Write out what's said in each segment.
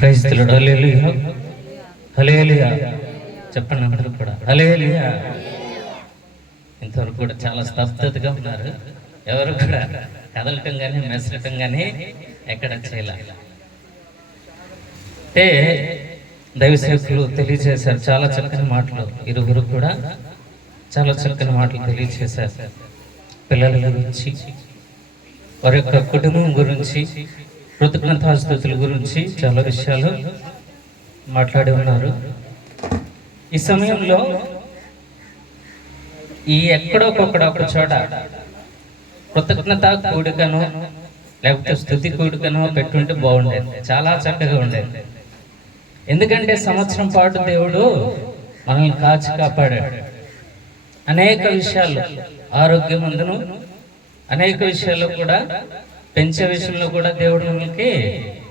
Praise the Lord. Hallelujah, hallelujah చెప్పండి అందరూ కూడా హల్లెలూయా. ఇంతవరకు కూడా చాలా స్తబ్దతగా ఉన్నారు. ఎవరు కూడా కదలటం కానీ మెసలటం కానీ ఎక్కడ చేయాల. అంటే దైవ సేవకులు తెలియజేశారు చాలా చక్కని మాటలు. ఇరువురు కూడా చాలా చక్కని మాటలు తెలియజేశారు. పిల్లల గురించి, వారి యొక్క కుటుంబం గురించి, కృతజ్ఞతాస్తుతుల గురించి చాలా విషయాలు మాట్లాడి ఉన్నారు. ఈ సమయంలో ఈ ఎక్కడొకొక్కడ ఒక చోట కృతజ్ఞత కూడికను లేకపోతే స్తుతి కూడికను పెట్టుంటే బాగుండేది, చాలా చక్కగా ఉండేది. ఎందుకంటే సంవత్సరం పాటు దేవుడు మనల్ని కాచి కాపాడాడు. అనేక విషయాలు, ఆరోగ్యం అందును అనేక విషయాల్లో కూడా, పెంచే విషయంలో కూడా దేవుడు మనకి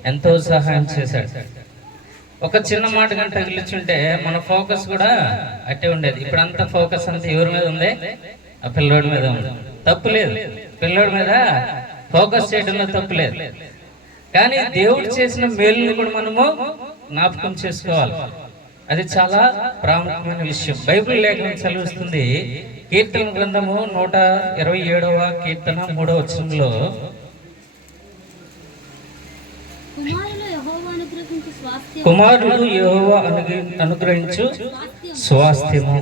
ఎంతో సహాయం చేశాడు. ఒక చిన్న మాట కంటే తగిలిచుంటే మన ఫోకస్ కూడా అట్టే ఉండేది. ఇప్పుడు అంతా ఫోకస్ అంతా ఎవరి మీద ఉంది? ఆ పిల్లోడి మీద ఉంది. తప్పు లేదు, పిల్లోడి మీద ఫోకస్ చేయడంలో తప్పు లేదు. కానీ దేవుడు చేసిన మేలుని కూడా మనము జ్ఞాపకం చేసుకోవాలి. అది చాలా ప్రాముఖ్యమైన విషయం. బైబిల్ లేఖనం చదివిస్తుంది. కీర్తన గ్రంథము 127వ కీర్తన 3వ వచనంలో, కుమారుడు యెహోవా అనుగ్రహించు స్వాస్థ్యము,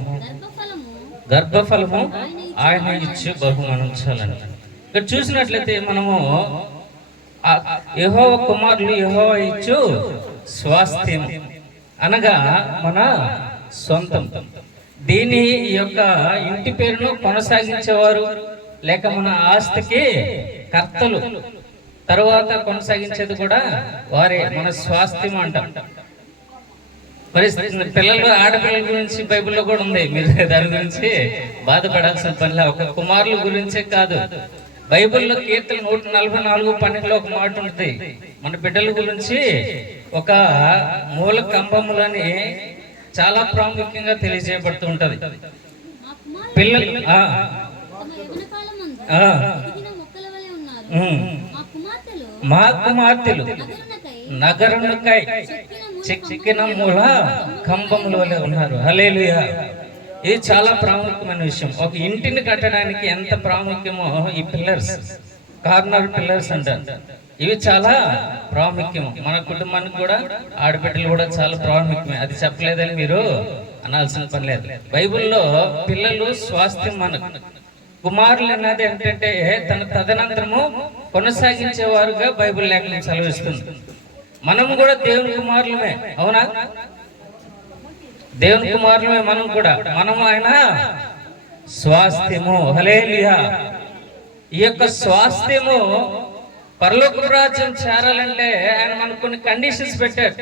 గర్భఫలము ఆయన ఇచ్చు బహుమానం చాలని. ఇక్కడ చూసినట్లయితే మనము యెహోవా కుమారులు యెహోవా ఇచ్చు స్వాస్థ్యం అనగా మన సొంతం. దీని యొక్క ఇంటి పేరును కొనసాగించేవారు లేక మన ఆస్తికి కర్తలు, తరువాత కొనసాగించేది కూడా వారే, మన స్వాస్థ్యం అంటాం. మరి పిల్లలు, ఆడపిల్లల గురించి బైబిల్లో కూడా ఉంది. మీరు దాని గురించి బాధపడాల్సిన పనిలా. ఒక కుమారుల గురించే కాదు, బైబిల్లో కీర్తన 144:12 ఒక మాట ఉంటుంది. మన బిడ్డల గురించి ఒక మూల కంబములని చాలా ప్రాముఖ్యంగా తెలియజేయబడుతూ ఉంటది. పిల్లలు మా కుమార్తెలు నగరునికై చెక్కిన మూల కంబముల వలె ఉన్నారు. హల్లెలూయా. ఇది చాలా ప్రాముఖ్యమైన విషయం. ఒక ఇంటిని కట్టడానికి ఎంత ప్రాముఖ్యమో ఈ పిల్లర్స్, కార్నర్ పిల్లర్స్ అంటారు. ఇవి చాలా ప్రాముఖ్యము. మన కుటుంబానికి కూడా, ఆడబిడ్డలు కూడా చాలా ప్రాముఖ్యమే. అది చెప్పలేదని మీరు అనాల్సిన పని లేదు. బైబిల్లో పిల్లలు స్వాస్థ్యం. మనకు కుమారులు అన్నది ఏంటంటే తన తదనంతరము కొనసాగించేవారుగా బైబిల్ లేఖనం సెలవిస్తుంది. మనం కూడా దేవుని కుమారులమే, అవునా? దేవుని కుమారులమే మనం కూడా. మనం ఆయన స్వాస్థ్యము. హల్లెలూయా. ఈ యొక్క స్వాస్థ్యము పరలోక రాజ్యం చేరాలంటే ఆయన మనకు కొన్ని కండిషన్స్ పెట్టారు.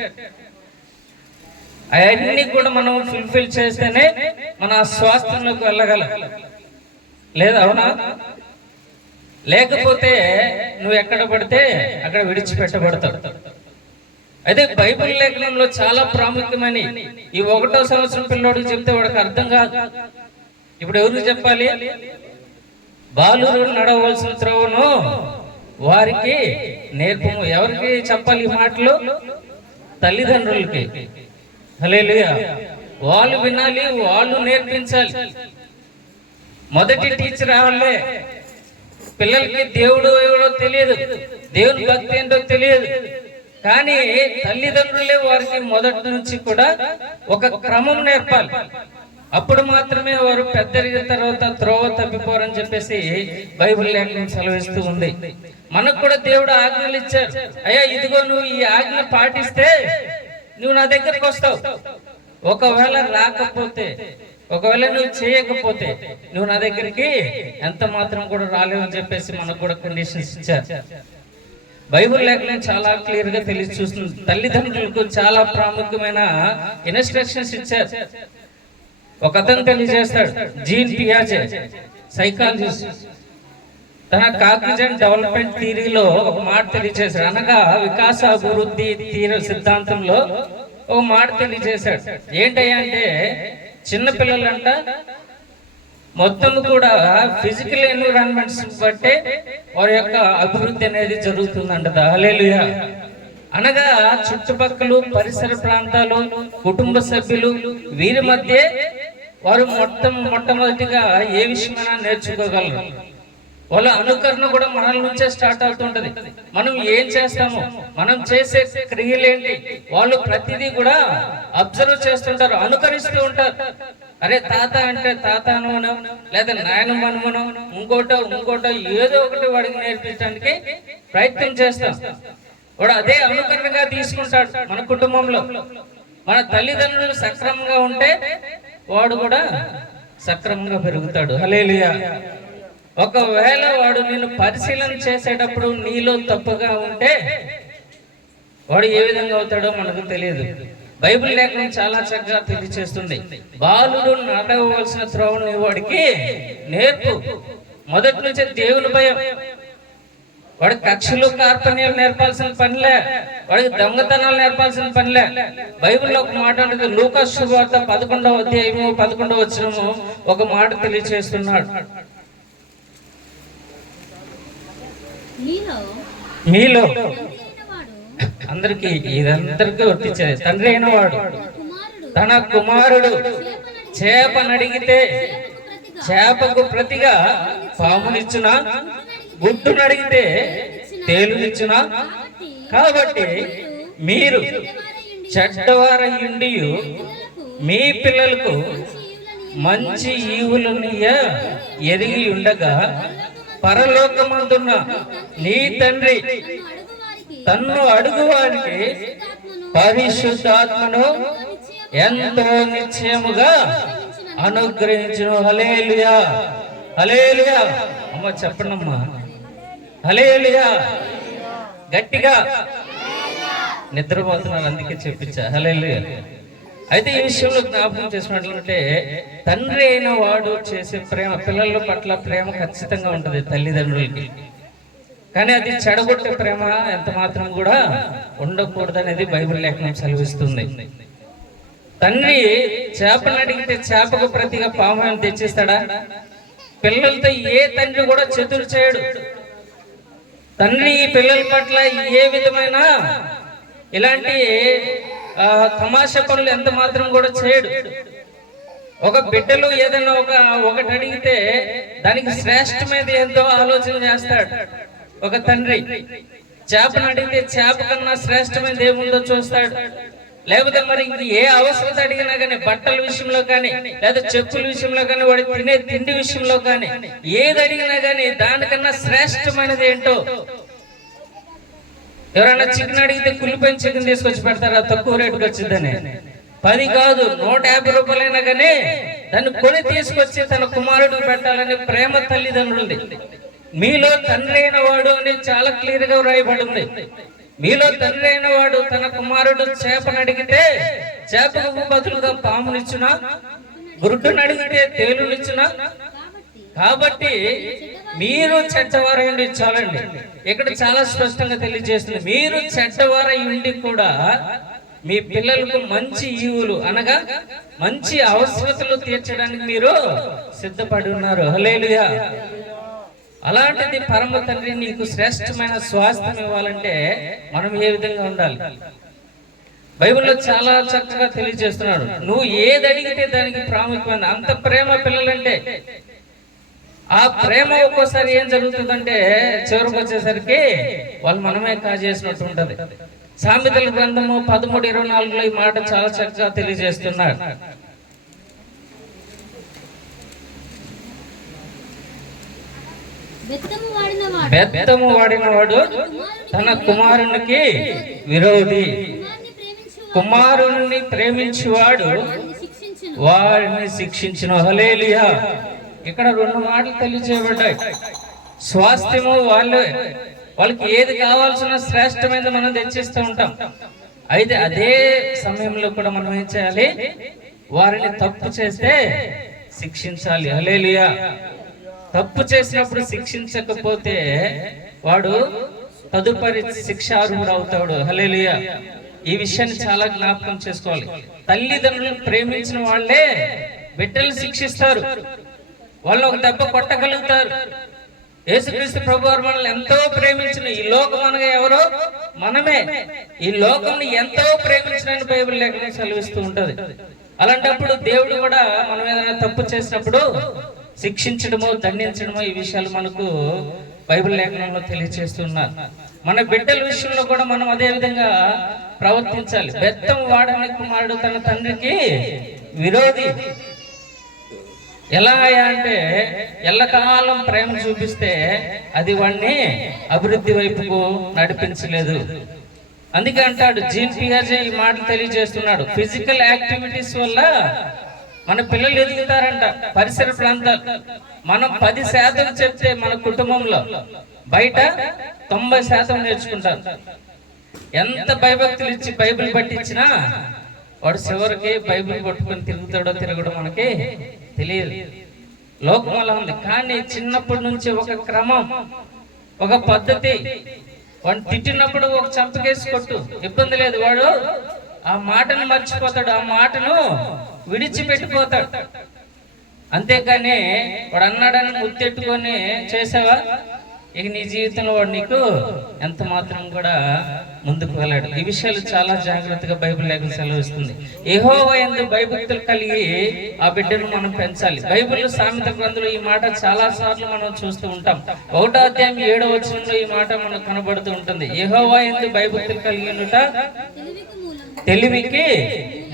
అవన్నీ కూడా మనం ఫుల్ఫిల్ చేస్తేనే మన స్వాస్థ్యంలోకి వెళ్ళగలం. లేదా, అవునా? లేకపోతే నువ్వు ఎక్కడ పడితే అక్కడ విడిచిపెట్టబడతావు. అయితే బైబిల్ లేఖనంలో చాలా ప్రాముఖ్యమని ఈ 1వ సంవత్సరం పిల్లోడికి చెప్తే వాడికి అర్థం కాదు. ఇప్పుడు ఎవరికి చెప్పాలి? బాలురు నడవలసిన త్రోవను వారికి నేర్పము. ఎవరికి చెప్పాలి ఈ మాటలు? తల్లిదండ్రులకి. హల్లెలూయా. వాళ్ళు వినాలి, వాళ్ళు నేర్పించాలి. మొదటి టీచర్ వాళ్ళే. పిల్లలకి దేవుడు ఎవడో తెలియదు, దేవుని భక్తి ఏంటో తెలియదు. కానీ తల్లిదండ్రులే వారికి మొదటి నుంచి కూడా ఒక క్రమం నేర్పాలి. అప్పుడు మాత్రమే వారు పెద్దరిగిన తర్వాత త్రోవ తప్పిపోరని చెప్పేసి బైబిల్ లేఖనం సెలవిస్తూ ఉంది. మనకు కూడా దేవుడు ఆజ్ఞలు ఇచ్చారు. అయ్యా, ఇదిగో నువ్వు ఈ ఆజ్ఞ పాటిస్తే నువ్వు నా దగ్గరకు వస్తావు. ఒకవేళ రాకపోతే, ఒకవేళ నువ్వు చేయకపోతే నువ్వు నా దగ్గరికి ఎంత మాత్రం కూడా రాలేవని చెప్పేసి మనకు కూడా కండిషన్స్ ఇచ్చారు. బైబిల్ లేఖనం చాలా క్లియర్ గా చూస్తుంది. తల్లిదండ్రులకు చాలా ప్రాముఖ్యమైన ఇన్స్ట్రక్షన్స్ ఇచ్చారు. ఒక అతను తెలియజేస్తాడు, జీన్ పియాజే, సైకాలజిస్ట్, తన కాగ్నిజెంట్ డెవలప్మెంట్ థియరీలో ఒక మాట తెలియజేశాడు. అనగా వికాస అభివృద్ధి సిద్ధాంతంలో ఒక మాట తెలియజేశాడు. ఏంటయ్యా అంటే, చిన్న పిల్లలంట మొత్తం కూడా ఫిజికల్ ఎన్విరాన్మెంట్స్ బట్టే వారి యొక్క అభివృద్ధి అనేది జరుగుతుందంట. హల్లెలూయా. అనగా చుట్టుపక్కల పరిసర ప్రాంతాలు, కుటుంబ సభ్యులు, వీరి మధ్య వారు మొట్టమొదటిగా ఏ విషయమైనా నేర్చుకోగలరు. వాళ్ళ అనుకరణ కూడా మనల నుంచే స్టార్ట్ అవుతుంటది. మనం ఏం చేస్తాము, మనం చేసే క్రియలేంటి, వాళ్ళు ప్రతిదీ కూడా అబ్జర్వ్ చేస్తుంటారు, అనుకరిస్తూ ఉంటారు. అరే తాత అంటే తాతను లేదా నాయనమ్మను ఇంకోటో ఏదో ఒకటి వాడికి నేర్పించడానికి ప్రయత్నం చేస్తాం. వాడు అదే అనుకరణగా తీసుకుంటాడు. మన కుటుంబంలో మన తల్లిదండ్రులు సక్రమంగా ఉంటే వాడు కూడా సక్రమంగా పెరుగుతాడు. హల్లెలూయా. ఒకవేళ వాడు నిన్ను పరిశీలన చేసేటప్పుడు నీలో తప్పుగా ఉంటే వాడు ఏ విధంగా అవుతాడో మనకు తెలియదు. బైబిల్ లేఖనం చాలా చక్కగా తెలియజేస్తుంది. బాలుడు నడవలసిన త్రోవని వాడికి నేర్పు. మొదటి నుంచే దేవుని భయం. వాడికి కక్షలు కార్పణ్యాలు నేర్పాల్సిన పనిలే, వాడికి దొంగతనాలు నేర్పాల్సిన పనిలే. బైబిల్లో ఒక మాట అంటే లూకా శుభవార్త 11వ అధ్యాయము 11వ వచనము ఒక మాట తెలియజేస్తున్నాడు. మీలో అందరికి ఇదందరికీ వర్తించేది. తండ్రి అయిన వాడు తన కుమారుడు చేపనడిగితే చేపకు ప్రతిగా పామునిచ్చునా, గుడ్డునడిగితే తేలునిచ్చునా? కాబట్టి మీరు చెడ్డవారయుండి మీ పిల్లలకు మంచి ఈవులనియ ఎరిగి ఉండగా పరలోకమందున్న నీ తండ్రి తన్ను అడుగువారికి పరిశుద్ధాత్మను ఎంతో నిశ్చయముగా అనుగ్రహించును. హల్లెలూయా, హల్లెలూయా. అమ్మ చెప్పండమ్మా, హల్లెలూయా గట్టిగా. నిద్రపోతున్నారు అందుకే చెప్పించా. హల్లెలూయా. అయితే ఈ విషయంలో జ్ఞాపకం చేసుకున్నట్లంటే తండ్రి అయిన వాడు చేసే ప్రేమ, పిల్లల పట్ల ప్రేమ ఖచ్చితంగా ఉంటుంది తల్లిదండ్రులకి. కానీ అది చెడగొట్టే ప్రేమ ఎంత మాత్రం కూడా ఉండకూడదు అనేది బైబిల్ లేఖనం సెలవిస్తుంది. తండ్రి చేపను అడిగితే చేపకు ప్రతిగా పామును తెచ్చిస్తాడా? పిల్లలతో ఏ తండ్రి కూడా చతురు చేయడు. తండ్రి ఈ పిల్లల పట్ల ఏ విధమైన ఇలాంటి తమాషా పనులు ఎంత మాత్రం కూడా చేయడు. ఒక బిడ్డలు ఏదైనా ఒకటి అడిగితే దానికి శ్రేష్టమైనది ఎంతో ఆలోచన చేస్తాడు ఒక తండ్రి. చేపను అడిగితే చేప కన్నా శ్రేష్టమైనది ఏముందో చూస్తాడు. లేకపోతే మరి ఇంక ఏ అవసరం అడిగినా కానీ, బట్టల విషయంలో కానీ, లేదా చెప్పుల విషయంలో కానీ, వాడి తినే తిండి విషయంలో కానీ, ఏది అడిగినా కానీ దానికన్నా శ్రేష్టమైనది ఏంటో. ఎవరైనా చికెన్ అడిగితే కుళ్ళిపోయిన చికెన్ తీసుకొచ్చి పెడతారా తక్కువ రేటుకి వచ్చిందని? 10 కాదు 150 రూపాయలైనా కానీ దాన్ని కొని తీసుకొచ్చి తన కుమారుడికి పెట్టాలని ప్రేమ తల్లిదండ్రులది. మీలో తండ్రి అయిన వాడు అని చాలా క్లియర్ గా వ్రాయబడింది. మీలో తండ్రి అయిన వాడు తన కుమారుడు చేపను అడిగితే చేపకు బదులుగా పామునిచ్చునా, గురుడును అడిగితే తేలునిచ్చునా? కాబట్టి మీరు చెడ్డవారై ఉండి, చాలండి ఇక్కడ చాలా స్పష్టంగా తెలియజేస్తుంది, మీరు చెడ్డవారై ఉండి కూడా మీ పిల్లలకు మంచి ఈవులు అనగా మంచి అవసరతలు తీర్చడానికి మీరు సిద్ధపడి ఉన్నారు. హల్లెలూయా. అలాంటిది పరమ తండ్రి నీకు శ్రేష్టమైన స్వాస్థ్యం ఇవ్వాలంటే మనం ఏ విధంగా ఉండాలి? బైబిల్లో చాలా చక్కగా తెలియజేస్తున్నాడు. నువ్వు ఏది అడిగితే దానికి ప్రాముఖ్యమైన అంత ప్రేమ పిల్లలంటే. ఆ ప్రేమ ఒక్కోసారి ఏం జరుగుతుందంటే చివరికి వచ్చేసరికి వాళ్ళు మనమే కాజేసినట్టు ఉంటది. సామెతల గ్రంథము 13:24 ఈ మాట చాలా చక్కగా తెలియజేస్తున్నాడు. బెత్తము వాడినవాడు తన కుమారునికి విరోధి, కుమారుని ప్రేమించువాడు వాడిని శిక్షించును. హల్లెలూయా. ఇక్కడ 2 మాటలు తెలియజేయబడ్డాయి. స్వాస్థ్యము వాళ్ళకి ఏది కావాల్సిన శ్రేష్టమైనది మనం తెచ్చిస్తూ ఉంటాం. అయితే అదే సమయంలో కూడా మనం ఏం చేయాలి? వారిని తప్పు చేస్తే శిక్షించాలి. హల్లెలూయా. తప్పు చేసినప్పుడు శిక్షించకపోతే వాడు తదుపరి శిక్షార్హుడు అవుతాడు. హల్లెలూయా. ఈ విషయాన్ని చాలా జ్ఞాపకం చేసుకోవాలి. తల్లిదండ్రులను ప్రేమించిన వాళ్ళే బిడ్డలు శిక్షిస్తారు. వాళ్ళు ఒక దెబ్బ కొట్టగలుగుతారు. యేసుక్రీస్తు ప్రభువారు మనల్ని ఎంతో ప్రేమించిన ఈ లోకం అనగా ఎవరో మనమే ఈ లోకంని ఎంతో ప్రేమించడానికి బైబిల్ లేఖనం సెలవిస్తూ ఉంటది. అలాంటప్పుడు దేవుడు కూడా మనం ఏదైనా తప్పు చేసినప్పుడు శిక్షించడమో దండించడమో ఈ విషయాలు మనకు బైబిల్ లేఖనంలో తెలియజేస్తున్నారు. మన బిడ్డల విషయంలో కూడా మనం అదే విధంగా ప్రవర్తించాలి. బెత్తం వాడని కుమారుడు తన తండ్రికి విరోధి. ఎలా అంటే ఎల్లకాలం ప్రేమ చూపిస్తే అది వాడిని అభివృద్ధి వైపుకు నడిపించలేదు. అందుకే అంటాడు జీన్ పియాజే ఈ మాట తెలియజేస్తున్నాడు, ఫిజికల్ యాక్టివిటీస్ వల్ల మన పిల్లలు ఎదుగుతారంట. పరిసర ప్రాంతాలు మనం 10% చెప్తే మన కుటుంబంలో బయట 90% నేర్చుకుంటారు. ఎంత భయభక్తులు ఇచ్చి బైబిల్ పట్టించినా వాడు చివరికి బైబిల్ పట్టుకొని తిరుగుతాడో తిరగడో మనకి తెలియదు. లోకం అలా ఉంది. కానీ చిన్నప్పటి నుంచి ఒక క్రమం, ఒక పద్ధతి. వాడు తిట్టినప్పుడు ఒక చంపకేసి కొట్టు, ఇబ్బంది లేదు. వాడు ఆ మాటను మర్చిపోతాడు, ఆ మాటను విడిచిపెట్టిపోతాడు. అంతేకాని వాడు అన్నాడని ముత్తెట్టుకొని చేసావా, ఇక నీ జీవితంలో వాడు నీకు ఎంత మాత్రం కూడా ముందుకు వెళ్ళాడు. ఈ విషయాలు చాలా జాగ్రత్తగా బైబిల్ లేఖనం సెలవిస్తుంది. యెహోవా యందు భయభక్తులు కలిగి ఆ బిడ్డను మనం పెంచాలి. బైబిల్ సామెత గ్రంథంలో ఈ మాట చాలా సార్లు మనం చూస్తూ ఉంటాం. 1వ అధ్యాయం 7వ వచనంలో ఈ మాట మనకు కనబడుతూ ఉంటుంది. యెహోవా యందు భయభక్తులు కలిగి ఉండుట తెలివికి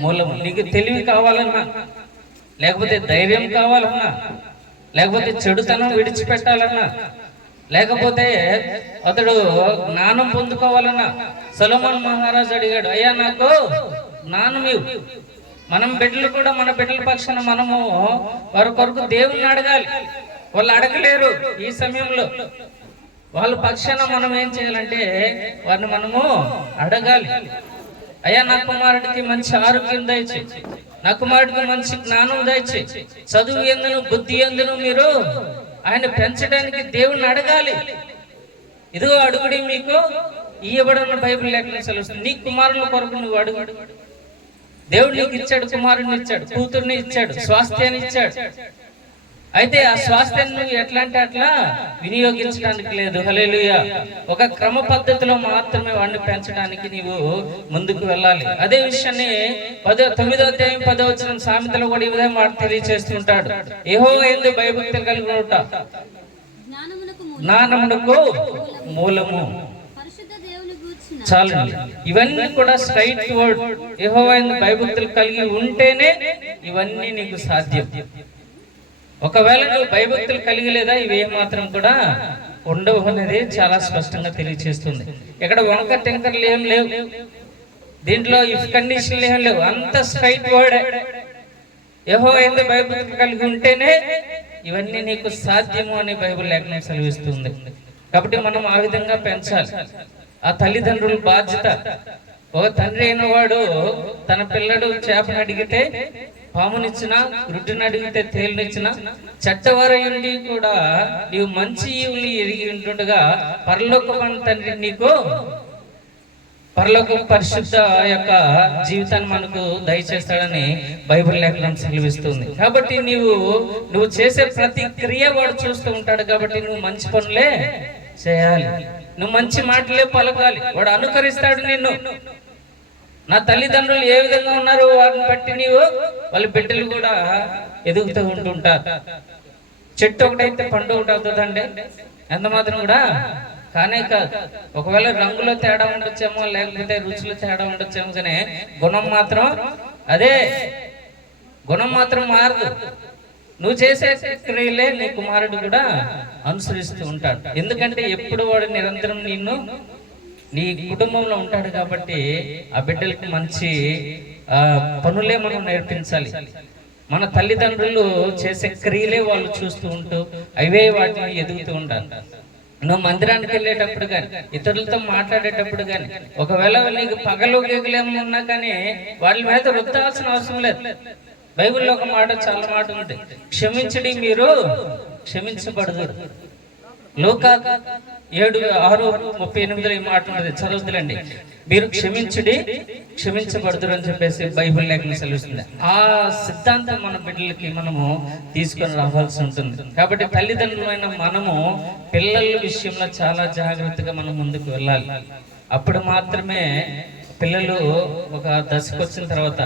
మూలము. నీకు తెలివి కావాలన్నా, లేకపోతే ధైర్యం కావాలన్నా, లేకపోతే చెడుతనం విడిచిపెట్టాలన్నా, లేకపోతే అతడు జ్ఞానం పొందుకోవాలన్నా, సొలొమోను మహారాజు అడిగాడు, అయ్యా నాకు జ్ఞానం ఇవ్వు. మనం బిడ్డలు కూడా మన బిడ్డల పక్షాన మనము వారి కొరకు దేవుణ్ణి అడగాలి. వాళ్ళు అడగలేరు ఈ సమయంలో. వాళ్ళ పక్షాన మనం ఏం చేయాలంటే వారిని మనము అడగాలి. అయ్యా నా కుమారుడికి మంచి ఆరోగ్యం దయచేయి, నా కుమారుడికి మంచి జ్ఞానం దయచేయి, చదువు ఎందును బుద్ధి ఎందును మీరు ఆయన పెంచడానికి దేవుణ్ణి అడగాలి. ఇదిగో అడుగుడి మీకు ఇవ్వబడిన బైబిల్ లేఖనం సెలవుస్తుంది. నీ కుమారుల కొరకు నువ్వు అడుగు. దేవుడు నీకు ఇచ్చాడు, కుమారుని ఇచ్చాడు, కూతుర్ని ఇచ్చాడు, స్వాస్థ్యాన్ని ఇచ్చాడు. అయితే ఆ స్వాస్థ్యాన్ని నువ్వు ఎట్లా అంటే అట్లా వినియోగించడానికి లేదు. హల్లెలూయా. ఒక క్రమ పద్ధతిలో మాత్రమే వాడిని పెంచడానికి నీవు ముందుకు వెళ్ళాలి. అదే విషయాన్ని 9వ అధ్యాయం 10వ వచనం సామెతలో కూడా ఈ విధంగా మాట తెలియజేస్తుంటాడు. యెహోవా యందు భయభక్తులు కలిగి ఉండుట జ్ఞానమునకు మూలము. చాలండి. ఇవన్నీ కూడా స్ట్రైట్ వర్డ్. యెహోవా యందు భయభక్తులు కలిగి ఉంటేనే ఇవన్నీ నీకు సాధ్యం. ఒకవేళ నువ్వు భయభక్తులు కలిగి లేదా ఇవి ఏమాత్రం కూడా ఉండవు అనేది చాలా స్పష్టంగా తెలియజేస్తుంది. ఇక్కడ వంక టెంకర్లు ఏం లేవు, దీంట్లో ఇఫ్ కండిషన్లు ఏం లేవు. అంత స్ట్రైట్ వర్డ్. యెహోవా యందు భయభక్తులు కలిగి ఉంటేనే ఇవన్నీ నీకు సాధ్యము అని బైబిల్ లేఖనం సెలవిస్తుంది. కాబట్టి మనం ఆ విధంగా పెంచాలి. ఆ తల్లిదండ్రుల బాధ్యత. ఒక తండ్రి అయిన వాడు తన పిల్లడు చేపను అడిగితే పామునిచ్చిన, గుడ్డుని అడిగితే తేలినిచ్చిన, చెడ్డవారయుండి కూడా నీవు మంచి ఈవులు ఎరిగి ఉంటుండగా పరలోకమైన తండ్రి నీకు పరలోక పరిశుద్ధ యొక్క జీవితాన్ని మనకు దయచేస్తాడని బైబిల్ లేఖనం సెలవిస్తుంది. కాబట్టి నువ్వు చేసే ప్రతి క్రియ వాడు చూస్తూ ఉంటాడు. కాబట్టి నువ్వు మంచి పనులే చేయాలి, నువ్వు మంచి మాటలే పలకాలి. వాడు అనుకరిస్తాడు నిన్ను. నా తల్లిదండ్రులు ఏ విధంగా ఉన్నారు వారిని బట్టి నీవు వాళ్ళ బిడ్డలు కూడా ఎదుగుతూ ఉంటుంటారు. చెట్టు ఒకటైతే పండు ఒకటి అవుతుందండి, ఎంత మాత్రం కూడా కానే కాదు. ఒకవేళ రంగులో తేడా ఉండొచ్చేమో, లేకపోతే రుచిలో తేడా ఉండొచ్చేమో, కానీ గుణం మాత్రం అదే. గుణం మాత్రం మారదు. నువ్వు చేసే క్రియలే నీ కుమారుడు కూడా అనుసరిస్తూ ఉంటాడు. ఎందుకంటే ఎప్పుడు వాడు నిరంతరం నిన్ను నీ కుటుంబంలో ఉంటాడు. కాబట్టి ఆ బిడ్డలకి మంచి పనులే మనం నేర్పించాలి. మన తల్లిదండ్రులు చేసే క్రియలే వాళ్ళు చూస్తూ ఉంటూ అవే వాటిని ఎదుగుతూ ఉంటారు. నువ్వు మందిరానికి వెళ్ళేటప్పుడు కానీ, ఇతరులతో మాట్లాడేటప్పుడు కానీ, ఒకవేళ నీకు పగలు గేగులేమో ఉన్నా కానీ వాళ్ళ మీద రుద్దాల్సిన అవసరం లేదు. బైబిల్లో ఒక మాట, చాలా మాట ఉంది, క్షమించడి మీరు క్షమించబడదు. లూకా 7:6-38 ఈ మాట ఉన్నది, చదువుతులండి. మీరు క్షమించడి క్షమించబడదురు అని చెప్పేసి బైబిల్ లేఖనం సెలవిస్తుంది. ఆ సిద్ధాంతం మన బిడ్డలకి మనము తీసుకొని రావాల్సి ఉంటుంది. కాబట్టి తల్లిదండ్రులైన మనము పిల్లల విషయంలో చాలా జాగ్రత్తగా మనం ముందుకు వెళ్ళాలి. అప్పుడు మాత్రమే పిల్లలు ఒక దశకు వచ్చిన తర్వాత,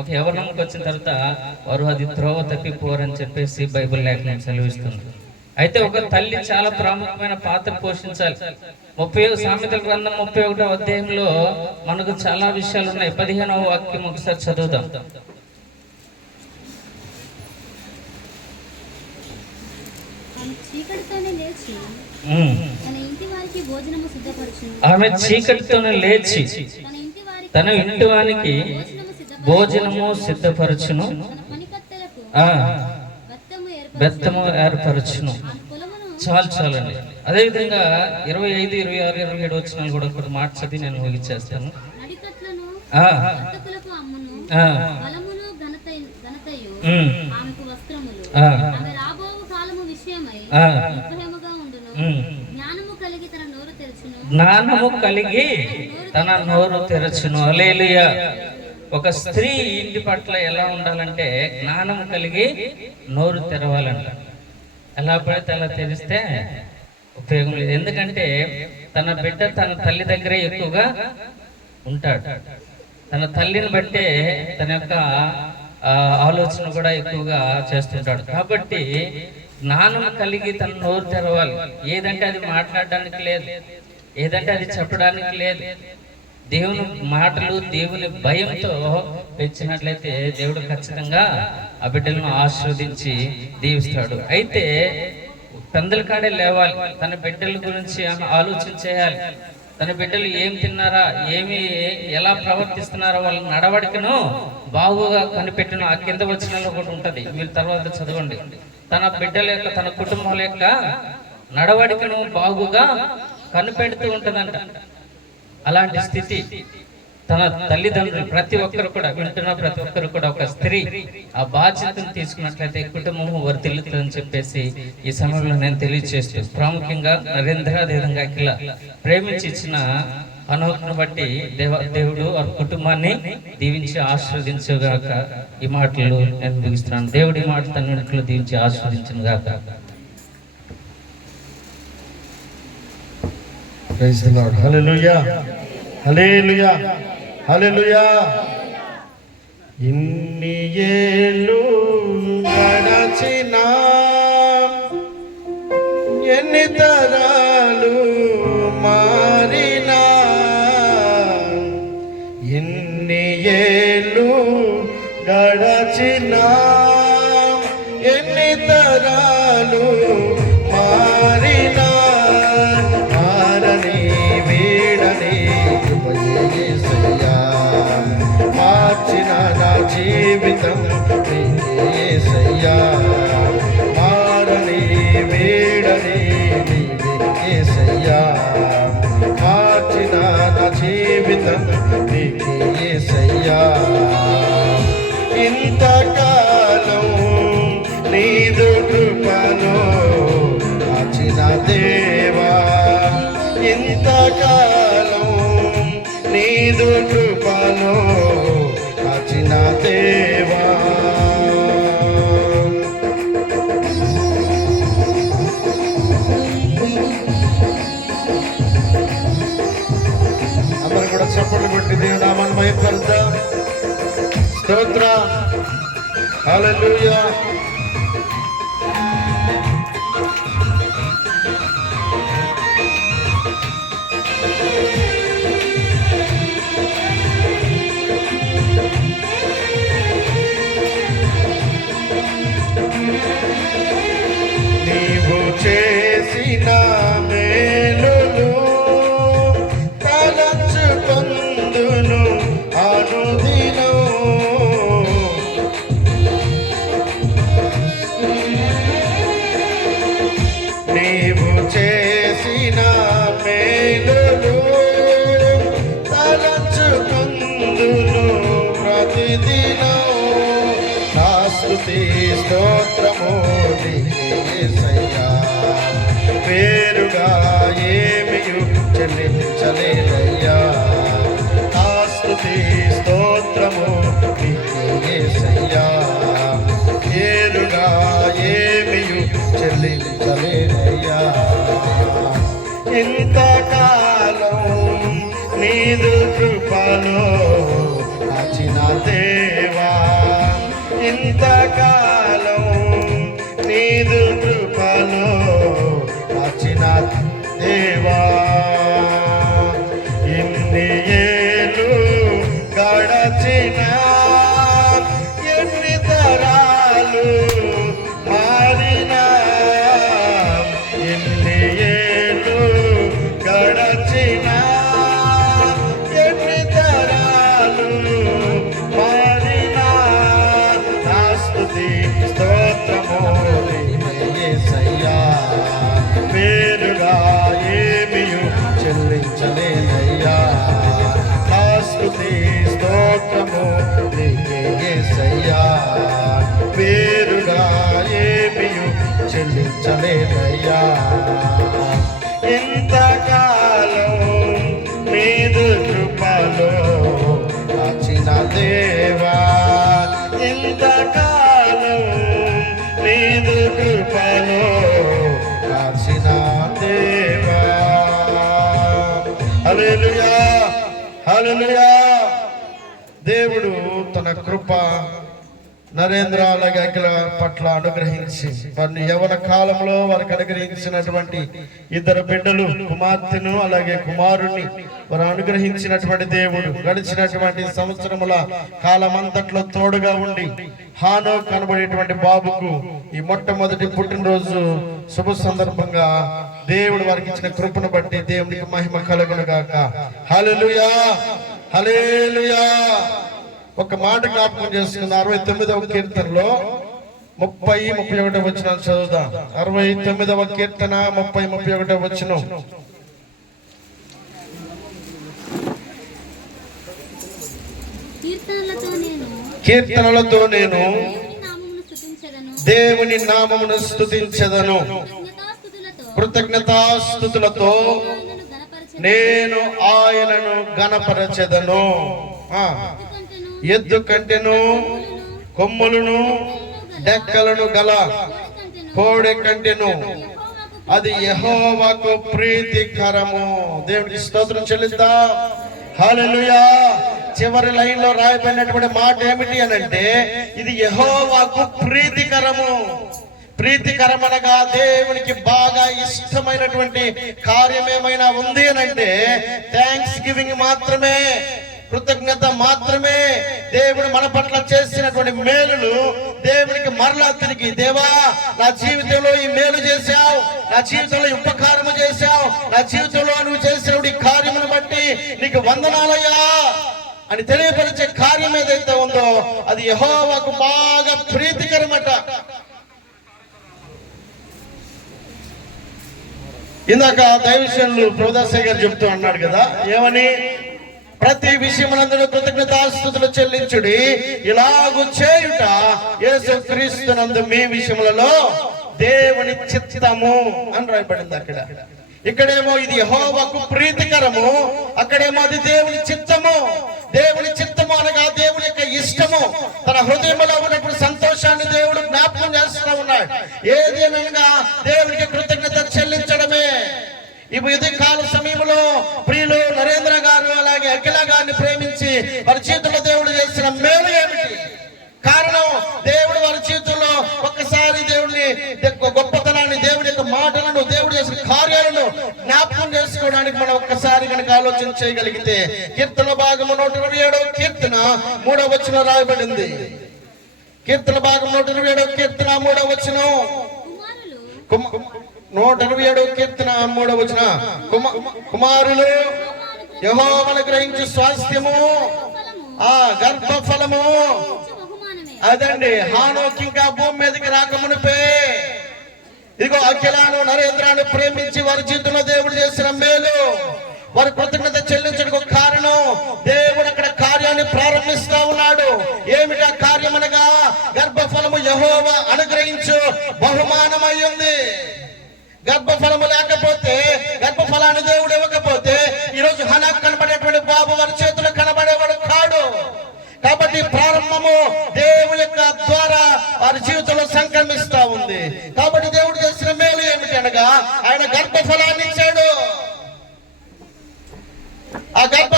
ఒక యవ్వనంకి వచ్చిన తర్వాత వారు అది త్రోవ తప్పిపోరని చెప్పేసి బైబిల్ లేఖనం సెలవిస్తుంది. అయితే ఒక తల్లి చాలా ప్రాముఖ్యమైన పాత్ర పోషించాలి. సామెతల గ్రంథం 31వ అధ్యాయంలో మనకు చాలా విషయాలు ఉన్నాయి. 15వ వాక్యం ఒకసారి చదువుదాం. ఆమె చీకటితోనే లేచి తన ఇంటి వారికి భోజనము సిద్ధపరచును, బెత్తము ఏర్పరచును. చాలండి. అదేవిధంగా 25, 26, 27 వచనాలు కూడా ఒక మాట చదివి నేను ముగించేస్తాను. జ్ఞానము కలిగి తన నోరు తెరచును. హల్లెలూయా. ఒక స్త్రీ ఇంటి పట్ల ఎలా ఉండాలంటే జ్ఞానము కలిగి నోరు తెరవాలంట. ఎలా పడితే అలా తెరిస్తే ఉపయోగం లేదు. ఎందుకంటే తన బిడ్డ తన తల్లి దగ్గరే ఎక్కువగా ఉంటాడు. తన తల్లిని బట్టే తన యొక్క ఆలోచన కూడా ఎక్కువగా చేస్తుంటాడు. కాబట్టి జ్ఞానం కలిగి తన నోరు తెరవాలి. ఏదంటే అది మాట్లాడడానికి లేదు, ఏదంటే అది చెప్పడానికి లేదు. దేవుని మాటలు, దేవుని భయంతో పెంచినట్లయితే దేవుడు ఖచ్చితంగా ఆ బిడ్డలను ఆశీర్వదించి దీవిస్తాడు. అయితే పెందల కాడే లేవాలి. తన బిడ్డల గురించి ఆమె ఆలోచన చేయాలి. తన బిడ్డలు ఏం తిన్నారా, ఎలా ప్రవర్తిస్తున్నారో వాళ్ళ నడవడికను బాగుగా కనిపెట్టిన ఆ కింద వచనంలో కూడా ఉంటది, మీరు తర్వాత చదవండి. తన బిడ్డల యొక్క, తన కుటుంబాల యొక్క నడవడికను బాగుగా కనిపెడుతూ ఉంటదంట. అలాంటి స్థితి తన తల్లిదండ్రులు ప్రతి ఒక్కరు కూడా, వింటున్న ప్రతి ఒక్కరు కూడా ఒక స్త్రీ ఆ బాధ్యతను తీసుకున్నట్లయితే కుటుంబము వర్ధిల్లుతుందని చెప్పేసి ఈ సమయంలో నేను తెలియజేస్తూ, ప్రాముఖ్యంగా నరేంద్ర అదేవిధంగా అఖిల ప్రేమించి ఇచ్చిన అనుభవం బట్టి దేవుడు ఆ కుటుంబాన్ని దీవించి ఆశీర్వదించుగాక. ఈ మాటలు నేను ముగిస్తున్నాను. దేవుడి మాట తన దీవించి ఆశీర్వదించును గాక. Praise the Lord. Hallelujah. Hallelujah. Hallelujah. ఇన్ని ఏళ్ళు గడచినా, ఎన్ని తరాలు మారినా, ఎన్ని ఏళ్ళు గడచినా, ఎన్ని తరాలు మారినా, మార్చిన నా జీవితం యేసయ్యా, మారని వీడని నీవే యేసయ్యా, మార్చిన నా జీవితం నీకే యేసయ్యా. ఇంతకాలం నీదు కృపను కాచిన దేవా, ఇంతకాలం నీదు కృపను కాచిన దేవా. అందరూ కూడా చప్పట్లు కొట్టి దేవుని నామాన్ని మహిమపరుద్దాం. స్తోత్రం. హల్లెలూయా. నీవు చేసిన మేలులు తలచుకొందును అనుదినం, నీవు చేసిన మేలులు తలచుకొందును ప్రతిదినం. నా స్తుతి స్తోత్రము యేసయ్యా, పేరుగా ఏమియు చెల్లించలేనయ్యా. నా స్తుతి స్తోత్రము యేసయ్యా, పేరుగా ఏమియు చెల్లించలేనయ్యా. ఇంతకాలం నీదు కృపలో కాచిన దేవా, ఇంతకాలం నీదు కృపలో కాచిన దేవా, ఇన్ని ఏళ్ళు గడచిన ఎన్ని తరాలు మారినా, ఎన్ని ఏళ్ళు గడచిన ఎన్ని తరాలు మారినా, నా స్తుతి స్తోత్రము యేసయ్యా, పేరుగా ఏమియు చెల్లించలేనయ్యా, నా స్తుతి స్తోత్రము యేసయ్యా, పేరుగా ఏమియు చెల్లించలేనయ్యా, ఇంతకాలం నీదు కృపలో కాచిన దేవా, ఇంతకాలం నీదు కృపలో కాచిన దేవా. హల్లెలూయా, హల్లెలూయా. దేవుడు తన కృప నరేంద్ర అలాగే అఖిల పట్ల అనుగ్రహించి వారిని యవన కాలంలో వారికి అనుగ్రహించినటువంటి ఇద్దరు బిడ్డలు, కుమార్తెను అలాగే కుమారుణ్ణి వారు అనుగ్రహించినటువంటి దేవుడు గడిచినటువంటి సంవత్సరముల కాలమంతట్లో తోడుగా ఉండి హానో కనబడేటువంటి బాబుకు ఈ మొట్టమొదటి పుట్టినరోజు శుభ సందర్భంగా దేవుడు వారికి ఇచ్చిన కృపను బట్టి దేవునికి మహిమ కలుగును గాక. హల్లెలూయా, హల్లెలూయా. ఒక మాట జ్ఞాపకం చేసుకుందాం. 69వ కీర్తనలో 30, 31 వచనాలు చదువుదాం. 69వ కీర్తన 30, 31 వచనం. కీర్తనలతో నేను దేవుని నామమును స్తుతించెదను, కృతజ్ఞతాస్తుతులతో నేను ఆయనను గణపరచెదను. ఎద్దు కంటెను కొమ్ములను డెక్కలను గల కోడె కంటెను అది యెహోవాకు ప్రీతికరము. దేవుడికి స్తోత్రం చెల్లిద్దాం. హల్లెలూయా. చివరి లైన్ లో రాయబడినటువంటి మాట ఏమిటి అనంటే, ఇది యెహోవాకు ప్రీతికరము. ప్రీతికరమనగా దేవునికి బాగా ఇష్టమైనటువంటి కార్యం ఏమైనా ఉంది అనంటే థ్యాంక్స్ గివింగ్ మాత్రమే, కృతజ్ఞత మాత్రమే. దేవుడు మన పట్ల చేసినటువంటి మేలులు దేవునికి మరలా తిరిగి, దేవా నా జీవితంలో ఈ మేలు చేశావు, నా జీవితంలో ఉపకారము చేశావు, నా జీవితంలో నువ్వు చేసిన ఈ కార్యమును బట్టి నీకు వందనాలయ్యా అని తెలియపరిచే కార్యం ఏదైతే ఉందో అది యెహోవాకు బాగా ప్రీతికరమట. ఇందాక దైవజనులు ప్రభుదాసయ్య గారు చెప్తూ అన్నాడు కదా, ఏమని? ప్రతి విషయమునందు కృతజ్ఞతాస్తుతులు చెల్లించుడి, ఇలాగు చేయుట యేసుక్రీస్తునందు మీ విషయములలో దేవుని చిత్తము అని రాయబడింది. ఇక్కడేమో ఇది యెహోవాకు ప్రీతికరము, అక్కడేమో అది దేవుని చిత్తము. దేవుని చిత్తము అనగా దేవుని యొక్క ఇష్టము, తన హృదయంలో ఉన్నప్పుడు సంతోషాన్ని దేవుడు జ్ఞాపకం చేస్తూ ఉన్నాడు. ఏది అనగా దేవునికి కృతజ్ఞత చెల్లించడమే. ఇప్పుడు ఇది కాల సమయంలో ప్రియులు నరేంద్ర గారు అలాగే అఖిల గారిని ప్రేమించి వారి చేతుల్లో దేవుడు చేసిన మేలు ఏమిటి? కారణం దేవుడు వారి చేతుల్లో ఒక్కసారి దేవుడిని గొప్పతనాన్ని, దేవుడి యొక్క మాటలను, దేవుడు చేసిన కార్యాలను జ్ఞాపకం చేసుకోవడానికి మనం ఒక్కసారి కనుక ఆలోచన చేయగలిగితే, కీర్తన భాగము 127వ కీర్తన 3వ వచనం రాయబడింది. కీర్తన భాగం 127వ కీర్తన 3వ వచనం, 127వ కీర్తన 3వ వచనం, కుమారులు యెహోవాను గ్రహించు స్వాస్థ్యము, ఆ గర్భఫలము. అదండి, హానోకి ఇంకా భూమి మీదకి రాకమునిపే ఇదిగో అఖిలాను నరేంద్రాన్ని ప్రేమించి వారి జీవితంలో దేవుడు చేసిన మేలు, వారి కృతజ్ఞత చెల్లించడానికి ఒక కారణం, దేవుడు అక్కడ కార్యాన్ని ప్రారంభిస్తా ఉన్నాడు. ఏమిటా కార్యం అనగా గర్భఫలము యెహోవా అనుగ్రహించు బహుమానమై ఉంది. గర్భఫలము లేకపోతే, గర్భఫలాన్ని దేవుడు ఇవ్వకపోతే ఈరోజు హనాక్ కనబడేటువంటి బాబు వారి చేతులు కనబడేవాడు కాడు. కాబట్టి ప్రారంభము దేవుని యొక్క ద్వారా వారి జీవితంలో సంక్రమిస్తా ఉంది. కాబట్టి దేవుడు చేసిన మేలు ఏమిటి అనగా ఆయన గర్భఫలాన్ని ఇచ్చాడు. ఆ గర్భ